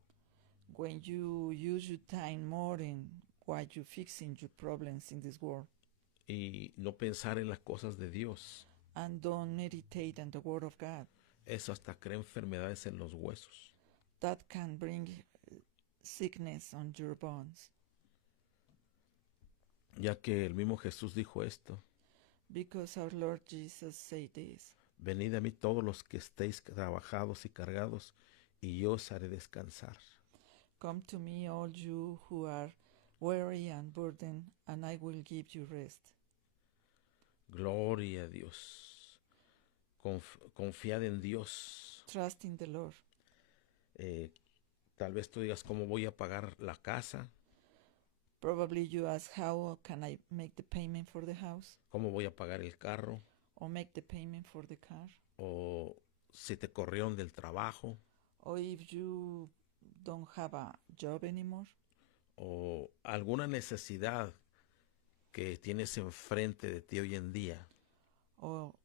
When you use your time more in what you fixing your problems in this world, y no pensar en las cosas de Dios. and don't meditate on the Word of God. Eso hasta crea enfermedades en los huesos. That can bring sickness on your bones. Ya que el mismo Jesús dijo esto: Because our Lord Jesus said this. venid a mí todos los que estéis trabajados y cargados, y yo os haré descansar. Come to me, all you who are weary and burdened, and I will give you rest. Gloria a Dios. Confiad en Dios. Trust in the Lord. Tal vez tú digas: ¿cómo voy a pagar la casa? Probably you ask, how can I make the payment for the house? ¿Cómo voy a pagar el carro? Or make the payment for the car? O si te corrieron del trabajo, Or if you don't have a job anymore? o alguna necesidad que tienes enfrente de ti hoy en día, Or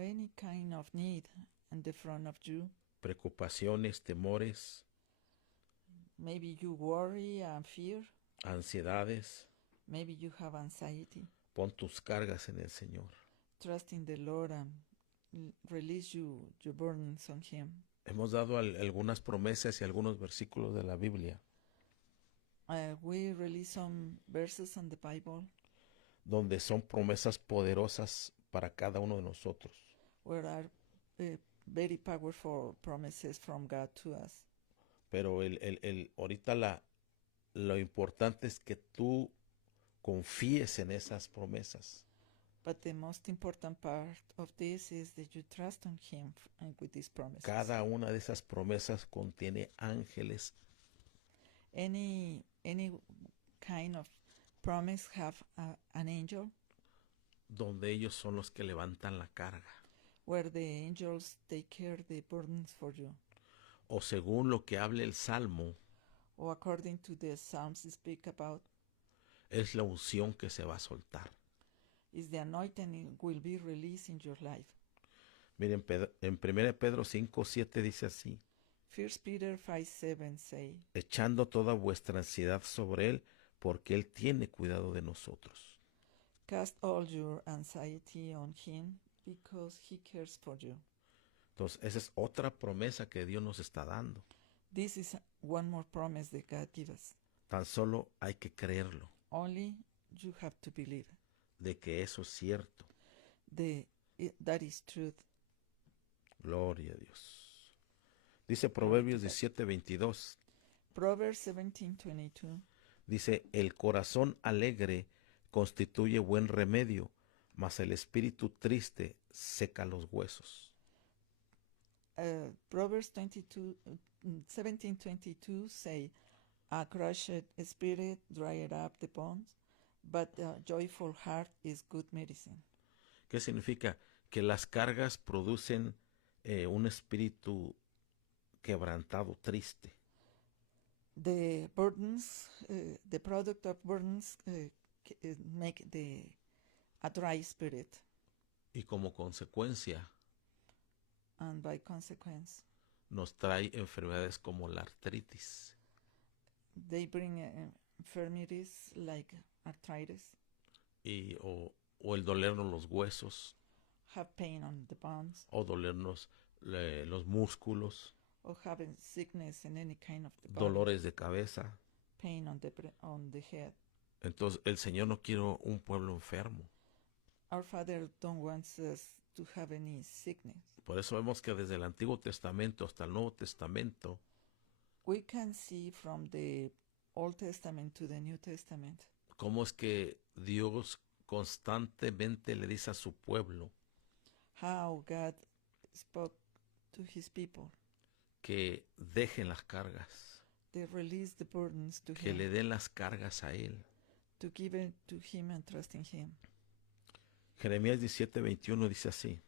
any kind of need in the front of you? preocupaciones, temores, Maybe you worry and fear. ansiedades, Maybe you have anxiety. pon tus cargas en el Señor. Trust in the Lord and release your burdens on Him. Hemos dado algunas promesas y algunos versículos de la Biblia We release some verses on the Bible donde son promesas poderosas para cada uno de nosotros. where are very powerful promises from God to us. Pero ahorita lo importante es que tú confíes en esas promesas. But the most important part of this is that you trust on Him with these promises. Cada una de esas promesas contiene ángeles. Any kind of promise have an angel, donde ellos son los que levantan la carga. where the angels take care the burdens for you. O según lo que hable el Salmo, Or according to the Psalms speak about, es la unción que se va a soltar. is the anointing will be released in your life. Miren, en 1 Pedro 5:7 dice así: 1 Peter 5:7 say, echando toda vuestra ansiedad sobre Él, porque Él tiene cuidado de nosotros. cast all your anxiety on Him, because He cares for you. Entonces, esa es otra promesa que Dios nos está dando. This is one more promise that God gives us. Tan solo hay que creerlo, Only you have to believe de que eso es cierto. that is truth. Gloria a Dios. Dice Proverbios 17:22. Proverbs 17:22. Dice: el corazón alegre constituye buen remedio, mas el espíritu triste seca los huesos. Proverbs 17:22 say, a crushed spirit dried up the bones, but a joyful heart is good medicine. ¿Qué significa? Que las cargas producen un espíritu quebrantado, triste. The burdens, the product of burdens make a dry spirit, Y como consecuencia and by consequence, nos trae enfermedades como la artritis, they bring infirmities like arthritis, o el dolernos los huesos, have pain on the bones, o dolernos los músculos, or having sickness in any kind of the body, dolores de cabeza. pain on the head. Entonces el Señor no quiere un pueblo enfermo. Our Father don't want us to have any sickness. Por eso vemos que desde el Antiguo Testamento hasta el Nuevo Testamento We can see from the Old Testament to the New Testament cómo es que Dios constantemente le dice a su pueblo how God spoke to His people. que dejen las cargas, They release the burdens to que Him, le den las cargas a Él. to give it to Him and trust in Him. Jeremías 17:21 dice así: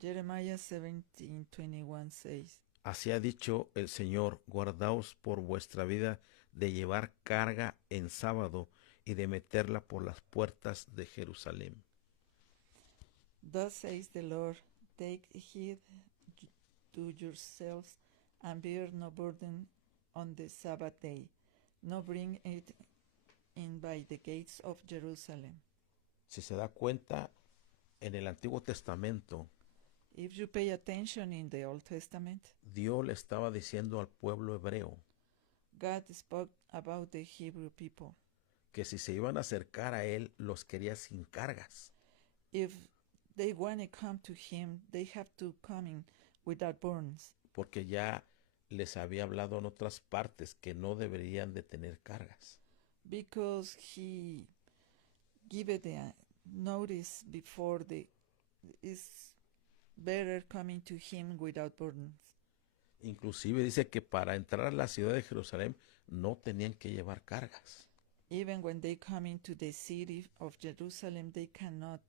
Jeremiah 17:21 says, así ha dicho el Señor, guardaos por vuestra vida de llevar carga en sábado y de meterla por las puertas de Jerusalén. thus says the Lord, take heed to yourselves and bear no burden on the Sabbath day, no bring it in by the gates of Jerusalem. Si se da cuenta, en el Antiguo Testamento, If you pay attention in the Old Testament, Dios le estaba diciendo al pueblo hebreo God spoke about the Hebrew people. que si se iban a acercar a Él, los quería sin cargas. If they want to come to Him, they have to come in without burdens, Porque ya les había hablado en otras partes que no deberían de tener cargas. because He gave the notice before the is better coming to Him without burdens. Inclusive dice que para entrar a la ciudad de Jerusalén no tenían que llevar cargas. Even when they come into the city of Jerusalem, they cannot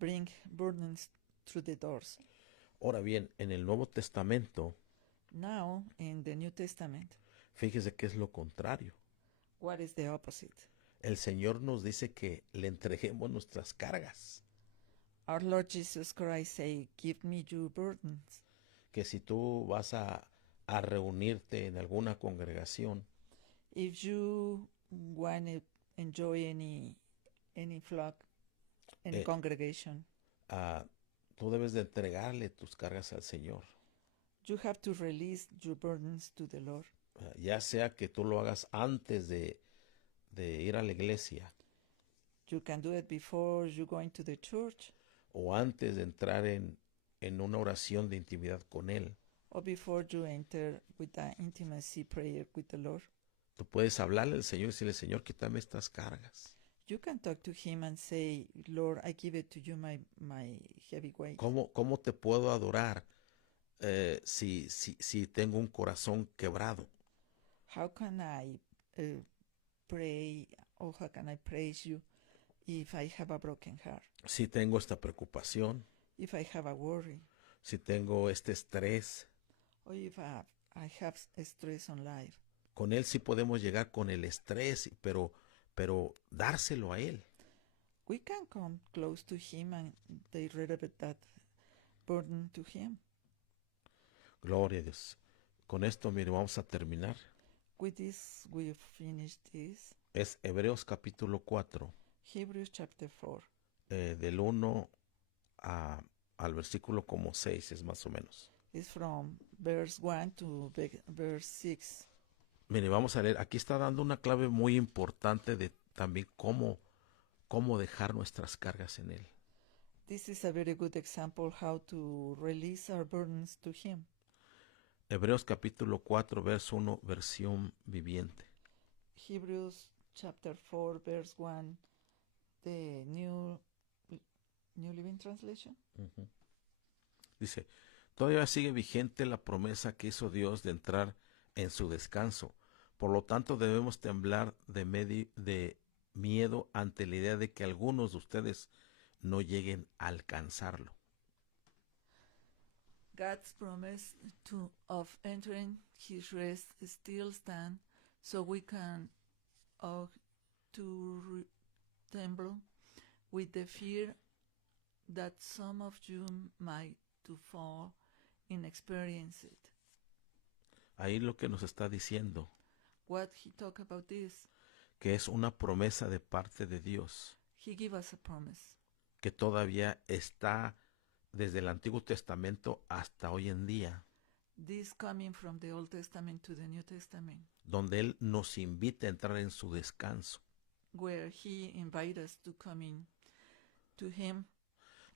bring burdens through the doors. Ahora bien, en el Nuevo Testamento, Now, in the New Testament, fíjese que es lo contrario. what is the opposite? El Señor nos dice que le entreguemos nuestras cargas. Our Lord Jesus Christ say, give me your burdens. Que si tú vas a reunirte en alguna congregación, If you want to enjoy any flock, any Eh, congregation, tú debes de entregarle tus cargas al Señor. you have to release your burdens to the Lord. Ya sea que tú lo hagas antes de ir a la iglesia You can do it before you go into the church o antes de entrar en una oración de intimidad con Él. or before you enter with the intimacy prayer with the Lord. Tú puedes hablarle al Señor y decirle, Señor, quítame estas cargas. You can talk to Him and say, Lord, I give it to you my heavy weight. ¿Cómo te puedo adorar si tengo un corazón quebrado? How can I pray or how can I praise you if I have a broken heart? Si tengo esta preocupación, If I have a worry, si tengo este estrés, or if I have stress on life. con Él sí podemos llegar con el estrés, pero dárselo a Él. We can come close to Him and they relevate that burden to Him. Gloria a Dios. Con esto, mire, vamos a terminar. With this, we've finished this. Es Hebreos capítulo 4, Hebrews chapter 4. del 1 al versículo como 6, es más o menos. It's from verse 1 to verse 6. Mire, vamos a leer. Aquí está dando una clave muy importante de también cómo dejar nuestras cargas en Él. This is a very good example how to release our burdens to Him. Hebreos capítulo 4, verso 1, versión viviente. Hebrews chapter 4, verse 1, the New Living Translation. Dice, todavía sigue vigente la promesa que hizo Dios de entrar en su descanso. Por lo tanto, debemos temblar de miedo ante la idea de que algunos de ustedes no lleguen a alcanzarlo. God's promise of entering His rest still stand, so we can tremble with the fear that some of you might to fall in experience it. Ahí lo que nos está diciendo, What he talked about this, que es una promesa de parte de Dios, He gave us a promise que todavía está desde el Antiguo Testamento hasta hoy en día, this coming from the Old Testament to the New Testament, donde Él nos invita a entrar en su descanso. where He invites us to come in to Him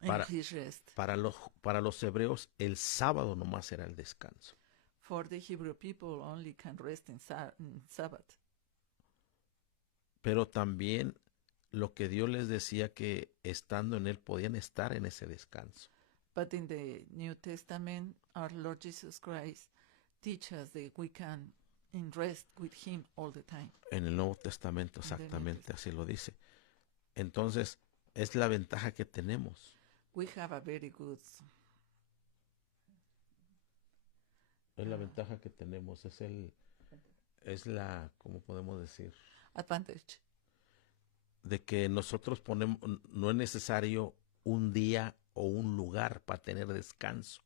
in Para- His rest. Para los hebreos, el sábado nomás era el descanso. For the Hebrew people only can rest in Sabbath. Pero también lo que Dios les decía que estando en Él podían estar en ese descanso. But in the New Testament, our Lord Jesus Christ teaches that we can in rest with Him all the time. En el Nuevo Testamento En el Nuevo exactamente así lo dice. Entonces, es la ventaja que tenemos. We have a very good Es la ventaja que tenemos. Es la, ¿cómo podemos decir? advantage. De que nosotros no es necesario un día o un lugar para tener descanso.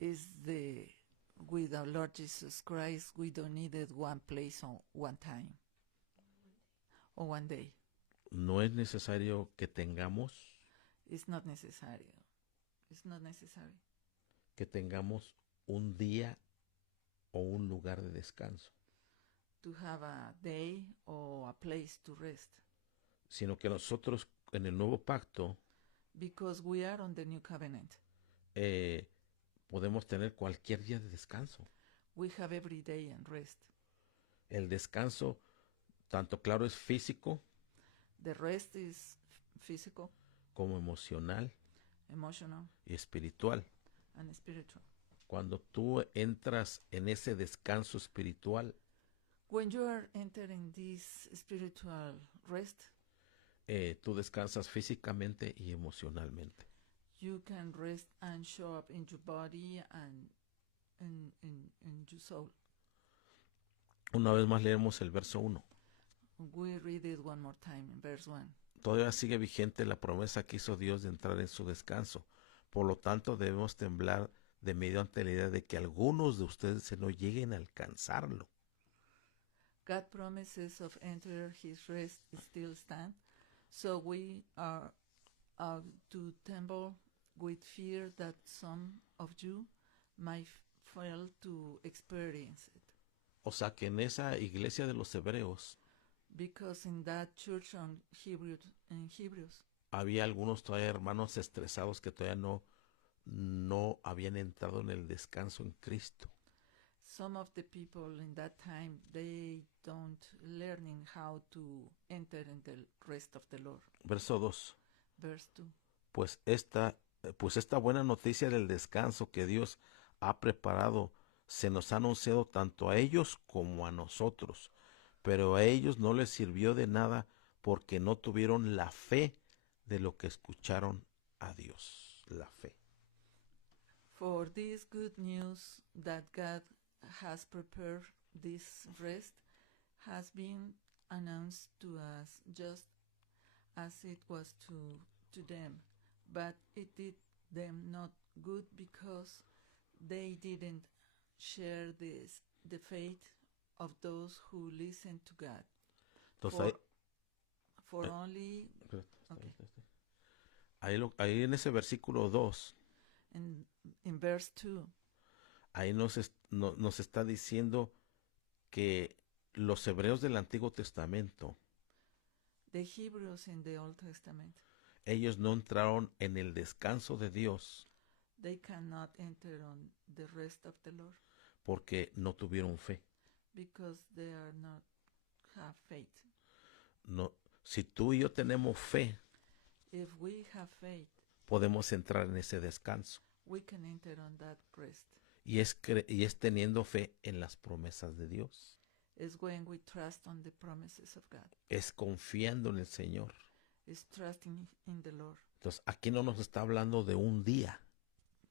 Is with our Lord Jesus Christ, we don't need it one place or one time or one day. no es necesario que tengamos It's not necessary. It's not necessary un día o un lugar de descanso, to have a day or a place to rest, sino que nosotros en el nuevo pacto because we are on the new covenant. eh, podemos tener cualquier día de descanso. We have every day and rest. El descanso, tanto claro, es físico The rest is physical, como emocional emotional, y espiritual. and spiritual. Cuando tú entras en ese descanso espiritual, When you are entering this spiritual rest, tú descansas físicamente y emocionalmente. you can rest and show up in your body and in your soul. Una vez más leemos el verso 1. We read it one more time in verse 1. Todavía sigue vigente la promesa que hizo Dios de entrar en su descanso. Por lo tanto, debemos temblar de medio ante la idea de que algunos de ustedes se no lleguen a alcanzarlo. God promises of enter his rest still stand, so we are to tremble with fear that some of you might fail to experience it. O sea que en esa iglesia de los hebreos Because in that church in Hebrews, había algunos todavía hermanos estresados que todavía no habían entrado en el descanso en Cristo. some of the people in that time, they don't learning how to enter in the rest of the Lord. Verso 2. Verse 2. Pues esta buena noticia del descanso que Dios ha preparado se nos ha anunciado tanto a ellos como a nosotros, pero a ellos no les sirvió de nada porque no tuvieron la fe de lo que escucharon a Dios. La fe. For this good news that God has prepared this rest has been announced to us just as it was to them, but it did them not good because they didn't share the faith of those who listen to God. Entonces For only okay. ahí en ese versículo 2, in verse 2, ahí nos está diciendo que los hebreos del Antiguo Testamento, the Hebrews in the Old Testament, ellos no entraron en el descanso de Dios they cannot enter on the rest of the Lord porque no tuvieron fe. because they are not have faith. No, si tú y yo tenemos fe, If we have faith, podemos entrar en ese descanso. we can enter on that rest. Y es teniendo fe en las promesas de Dios. It's when we trust on the promises of God. Es confiando en el Señor. It's trusting in the Lord. Entonces, aquí no nos está hablando de un día,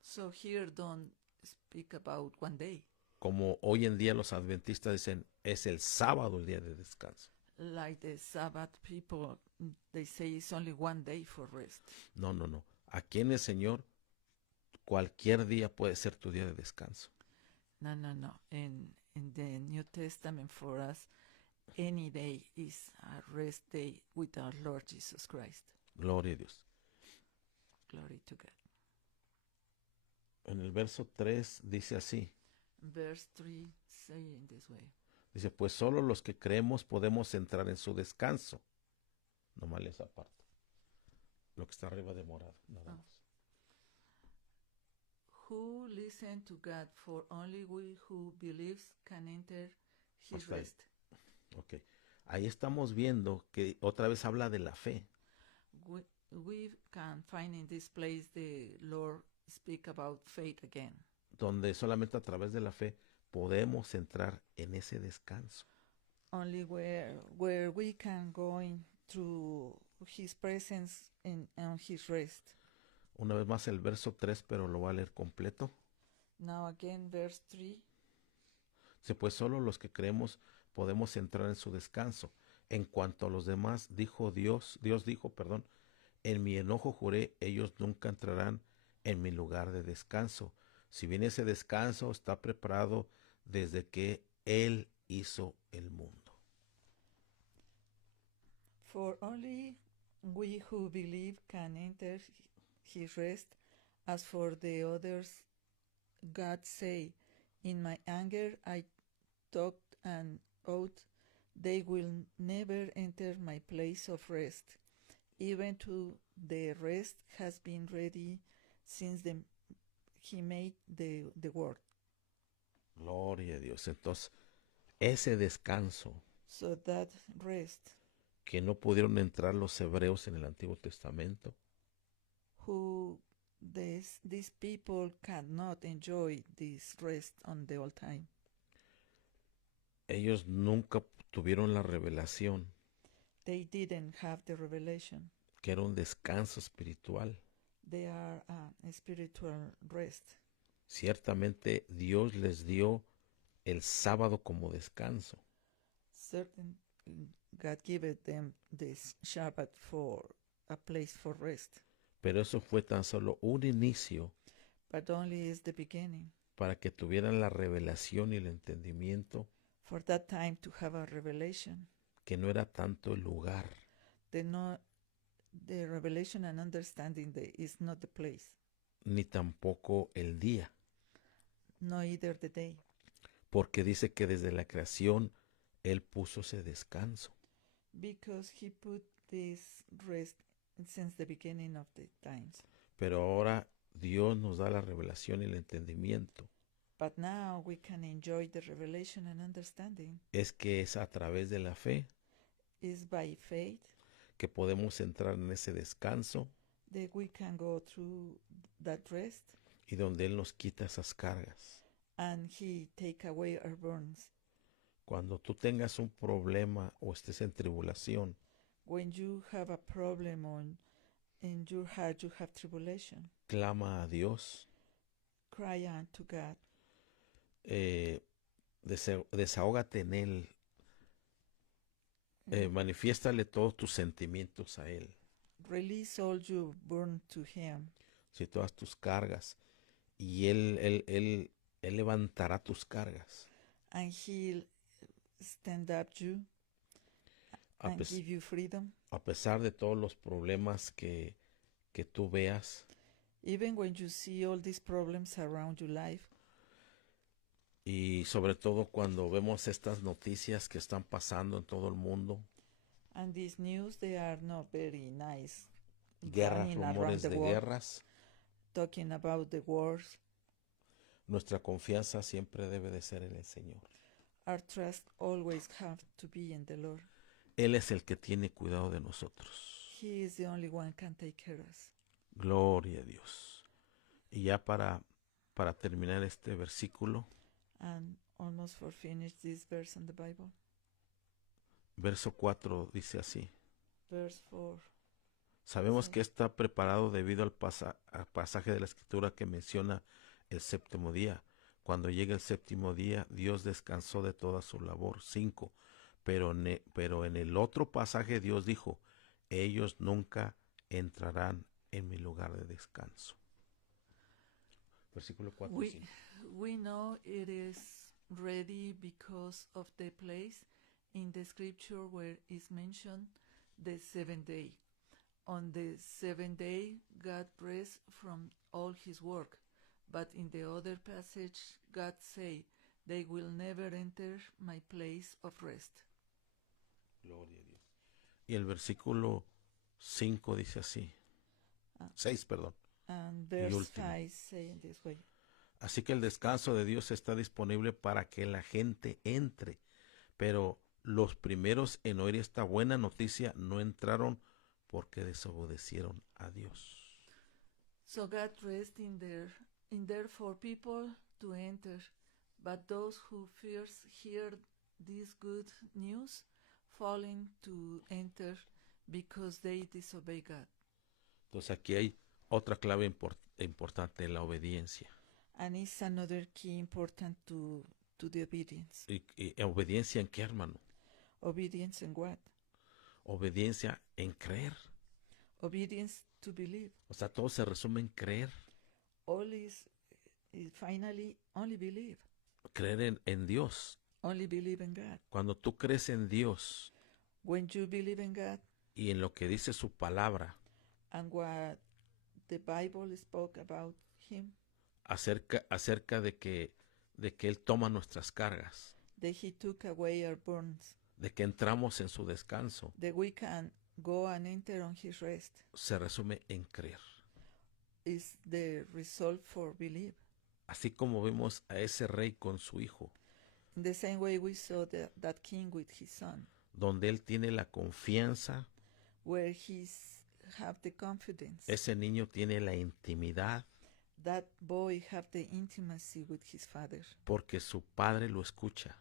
So here don't speak about one day. como hoy en día los adventistas dicen, es el sábado el día de descanso. Like the Sabbath people, they say it's only one day for rest. No. Aquí en el Señor, cualquier día puede ser tu día de descanso. No. In the New Testament for us, any day is a rest day with our Lord Jesus Christ. Gloria a Dios. Glory to God. En el verso 3 dice así. Verse 3 say in this way. Dice, pues solo los que creemos podemos entrar en su descanso. No mal esa parte. Lo que está arriba de morado, nada más. Who listen to God, for only we who believes can enter his Hasta ahí. rest. Ok. Ahí estamos viendo que otra vez habla de la fe. We can find in this place the Lord speak about faith again. Donde solamente a través de la fe podemos entrar en ese descanso. Only where we can go in through his presence and his rest. Una vez más el verso 3, pero lo voy a leer completo. Now again, verse 3. Dice, pues solo los que creemos podemos entrar en su descanso. En cuanto a los demás, Dios dijo, en mi enojo juré, ellos nunca entrarán en mi lugar de descanso. Si bien ese descanso está preparado desde que Él hizo el mundo. For only we who believe can enter his rest. As for the others, God say, in my anger I talked an oath, they will never enter my place of rest, even to the rest has been ready since he made the world. Gloria a Dios. Entonces, ese descanso So that rest, que no pudieron entrar los hebreos en el Antiguo Testamento, who these people cannot enjoy this rest on the old time. ellos nunca tuvieron la revelación They didn't have the revelation. que era un descanso espiritual. They are a spiritual rest. Ciertamente Dios les dio el sábado como descanso, Certain God gave them this Shabbat for a place for rest, pero eso fue tan solo un inicio but only is the beginning. para que tuvieran la revelación y el entendimiento For that time to have a revelation, que no era tanto el lugar, the revelation and understanding is not the place, ni tampoco el día, no either the day, porque dice que desde la creación Él puso ese descanso. because he put this rest since the beginning of the times. Pero ahora Dios nos da la revelación y el entendimiento. But now we can enjoy the revelation and understanding. Es que es a través de la fe Is by faith que podemos entrar en ese descanso that we can go through that rest, y donde Él nos quita esas cargas. and he take away our burdens. Cuando tú tengas un problema o estés en tribulación, When you have a problem in your heart, you have tribulation, clama a Dios, cry unto God, desahógate en Él, manifiéstale todos tus sentimientos a Él, release all your burden to him, si todas tus cargas, y Él levantará tus cargas. and he'll stand up you A, and give you freedom. a pesar de todos los problemas que tú veas, Even when you see all these problems around your life, y sobre todo cuando vemos estas noticias que están pasando en todo el mundo, and these news, they are not very nice. guerras, Running around rumores the de world, guerras, talking about the wars, nuestra confianza siempre debe de ser en el Señor. our trust always have to be in the Lord. Él es el que tiene cuidado de nosotros. He is the only one can take care of us. Gloria a Dios. Y ya para terminar este versículo, And almost for finish this verse in the Bible, verso 4 dice así: verse 4. sabemos Sí. que está preparado debido al pasaje de la Escritura que menciona el séptimo día. Cuando llegue el séptimo día, Dios descansó de toda su labor. 5. Pero en el otro pasaje Dios dijo: ellos nunca entrarán en mi lugar de descanso. Versículo 4 y 5. We know it is ready because of the place in the scripture where is mentioned the seventh day. On the seventh day, God rests from all his work. But in the other passage, God say, they will never enter my place of rest. Gloria a Dios. Y el versículo 5 dice así. 6, perdón. And Y verse último. 5 say in this way. Así que el descanso de Dios está disponible para que la gente entre. Pero los primeros en oír esta buena noticia no entraron porque desobedecieron a Dios. So God rest in there for people to enter, but those who first hear this good news falling to enter because they disobey God. Entonces aquí hay otra clave importante, la obediencia. And it's another key important to the obedience. ¿Y obediencia en qué, hermano? Obedience in what? Obediencia en creer. Obedience to believe. O sea, todo se resume en creer. All is finally only believe. Creer en Dios. Only believe in God. Cuando tú crees en Dios, When you believe in God, y en lo que dice su palabra and what the Bible spoke about him, acerca de que Él toma nuestras cargas, that he took away our burdens, de que entramos en su descanso, that we can go and enter on his rest, se resume en creer. is the result for belief. Así como vimos a ese rey con su hijo, In the same way we saw that king with his son, donde él tiene la confianza, where he's have the confidence, ese niño tiene la intimidad, that boy have the intimacy with his father, porque su padre lo escucha,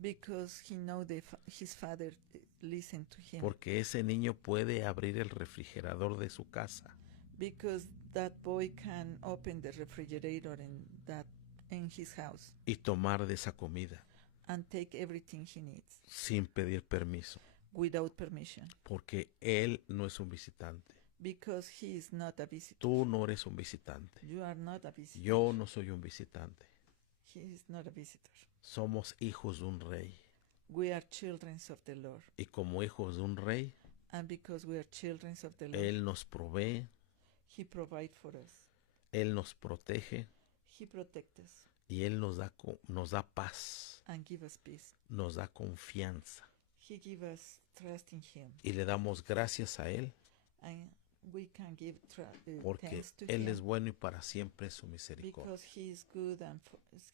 because he know his father listen to him, porque ese niño puede abrir el refrigerador de su casa because that boy can open the refrigerator in his house y tomar de esa comida and take everything he needs sin pedir permiso, without permission, porque él no es un visitante. because he is not a visitor. Tú no eres un visitante. You are not a visitor. Yo no soy un visitante. He is not a visitor. Somos hijos de un rey. We are children of the Lord, Y como hijos de un rey, and because we are children of the Lord, Él nos provee, he provide for us, Él nos protege he protect us, y Él nos da paz, and give us peace. nos da confianza. He give us trust in him, Y le damos gracias a Él and we can give porque thanks to Él him, es bueno y para siempre es su misericordia. because he is good and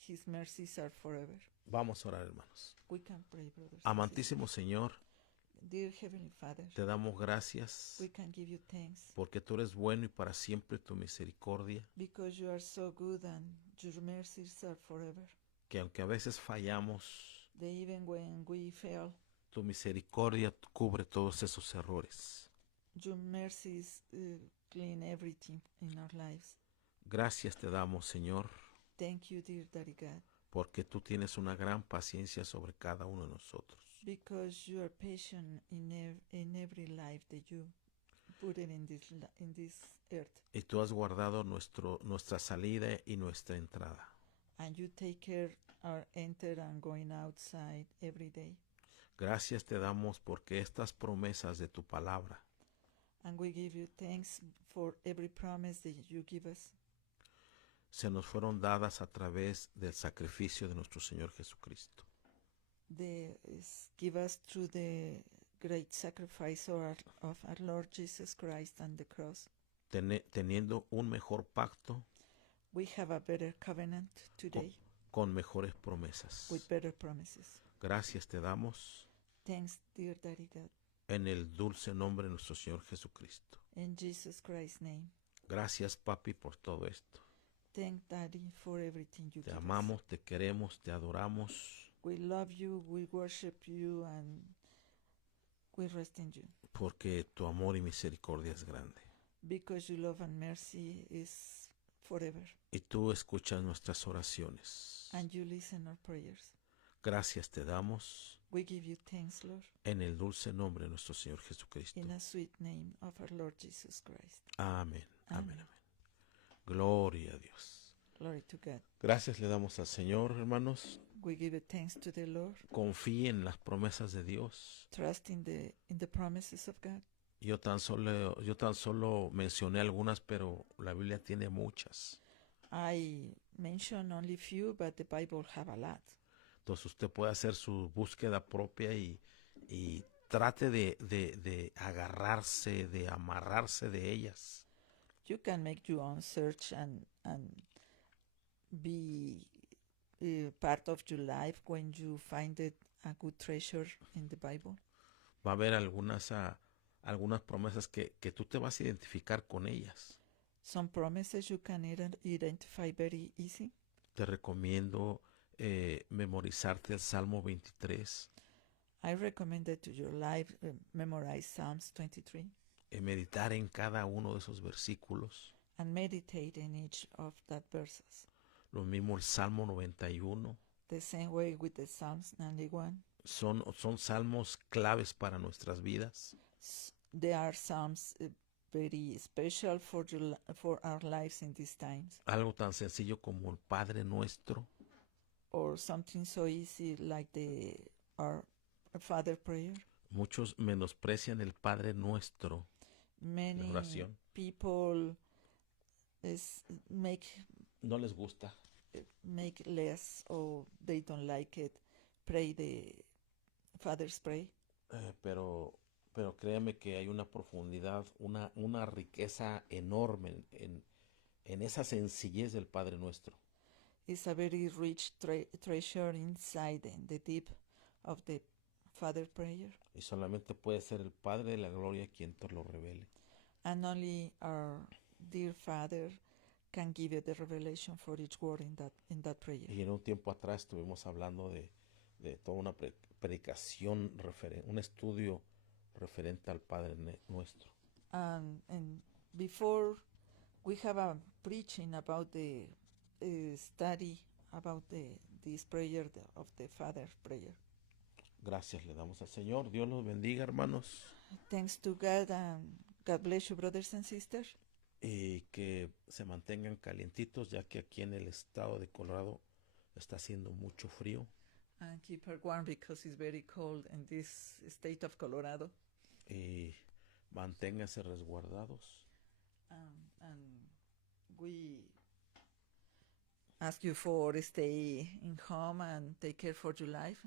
his mercies are forever. Vamos a orar, hermanos. We can pray, brothers. and Amantísimo Señor, sisters. Dear Heavenly Father, te damos gracias we can give you thanks porque tú eres bueno y para siempre tu misericordia, because you are so good and your mercies are forever. que aunque a veces fallamos, That even when we fail, tu misericordia cubre todos esos errores. your mercies clean everything in our lives. Gracias te damos, Señor, Thank you, dear Daddy God, porque tú tienes una gran paciencia sobre cada uno de nosotros. because you are patient in every life that you put it in this earth, Y tú has guardado nuestra salida y nuestra entrada. and you take care our enter and going outside every day. Gracias te damos porque estas promesas de tu palabra And we give you thanks for every promise that you give us. se nos fueron dadas a través del sacrificio de nuestro Señor Jesucristo. Give us through the great sacrifice of our Lord Jesus Christ and the cross. Teniendo un mejor pacto We have a better covenant today con mejores promesas. with better promises. Gracias te damos Thanks, dear Daddy God, en el dulce nombre de nuestro Señor Jesucristo. in Jesus Christ's name. Gracias, papi, por todo esto. Thank Daddy for everything you Te give us. amamos, te queremos, te adoramos, We love you, we worship you, and we rest in you. porque tu amor y misericordia es grande. Because your love and mercy is forever. Y tú escuchas nuestras oraciones. And you listen our prayers. Gracias te damos We give you thanks, Lord, en el dulce nombre de nuestro Señor Jesucristo. in a sweet name of our Lord Jesus Christ. Amén, amén, Amén. amén. Gloria a Dios. Glory to God. Gracias le damos al Señor, hermanos. We give thanks to the Lord, Confíen en las promesas de Dios. trust in the promises of God. Yo tan solo mencioné algunas, pero la Biblia tiene muchas. I mention only few, but the Bible have a lot. Entonces usted puede hacer su búsqueda propia y trate de agarrarse, de amarrarse de ellas. You can make your own search and be part of your life when you find it a good treasure in the Bible. Va a haber algunas promesas que tú te vas a identificar con ellas. Some promises you can identify very easy. Te recomiendo memorizarte el Salmo 23, I recommend that to your life memorize Psalms 23 meditar en cada uno de esos versículos. and meditate in each of that verses. Lo mismo el Salmo 91. The same way with the Psalms 91. Son salmos claves para nuestras vidas. They are Psalms very special for our lives in these times. Algo tan sencillo como el Padre Nuestro, Or something so easy like our Father prayer. Muchos menosprecian el Padre Nuestro, la Many oración. people is No les gusta, make less, or they don't like it, pray the Father's Prayer. pero créeme que hay una profundidad, una riqueza enorme en esa sencillez del Padre Nuestro. It's a very rich treasure inside in the deep of the Father Prayer. Y solamente puede ser el Padre de la Gloria quien te lo revele. And only our dear Father can give you the revelation for each word in that prayer. Y en un tiempo atrás estuvimos hablando de toda una predicación, un estudio referente al Padre Nuestro. And before we have a preaching about the study about this prayer of the Father Prayer. Gracias le damos al Señor. Dios los bendiga, hermanos. Thanks to God, and God bless you, brothers and sisters. Y que se mantengan calientitos, ya que aquí en el estado de Colorado está haciendo mucho frío. And keep her warm because it's very cold in this state of Colorado. Y manténganse resguardados. And we ask you for stay in home and take care for your life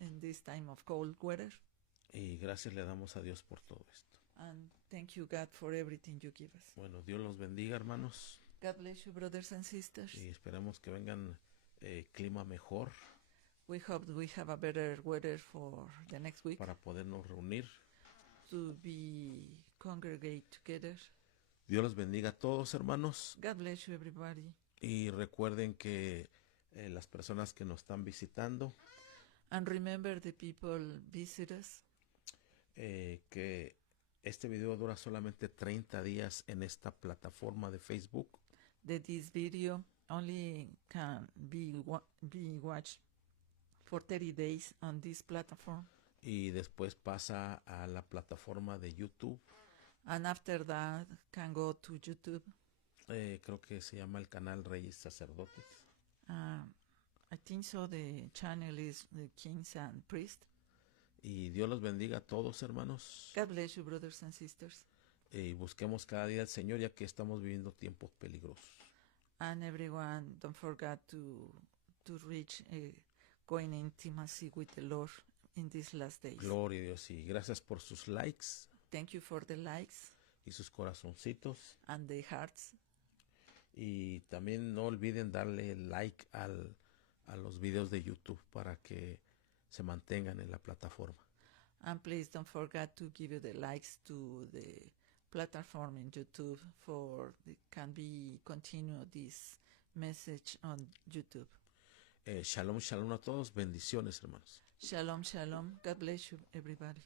in this time of cold weather. Y gracias le damos a Dios por todo esto. And thank you, God, for everything you give us. Bueno, Dios los bendiga, hermanos. God bless you, brothers and sisters. Y esperemos que vengan clima mejor We hope we have a better weather for the next week para podernos reunir. to be congregate together. Dios los bendiga a todos, hermanos. God bless you, everybody. Y recuerden que las personas que nos están visitando, And remember the people visit us. que este video dura solamente 30 días en esta plataforma de Facebook. That this video only can be watched for 30 days on this platform. Y después pasa a la plataforma de YouTube. And after that can go to YouTube. Creo que se llama el canal Reyes Sacerdotes. I think so. The channel is the Kings and Priests. Y Dios los bendiga a todos, hermanos. God bless you, brothers and sisters. Y busquemos cada día al Señor, ya que estamos viviendo tiempos peligrosos. And everyone, don't forget to reach going intimacy with the Lord in these last days. Gloria a Dios. Y gracias por sus likes Thank you for the likes y sus corazoncitos. and the hearts. Y también no olviden darle like a los videos de YouTube para que se mantengan en la plataforma. And please don't forget to give you the likes to the platform in YouTube for it can be continue this message on YouTube. Shalom, shalom a todos. Bendiciones, hermanos. Shalom, shalom. God bless you, everybody.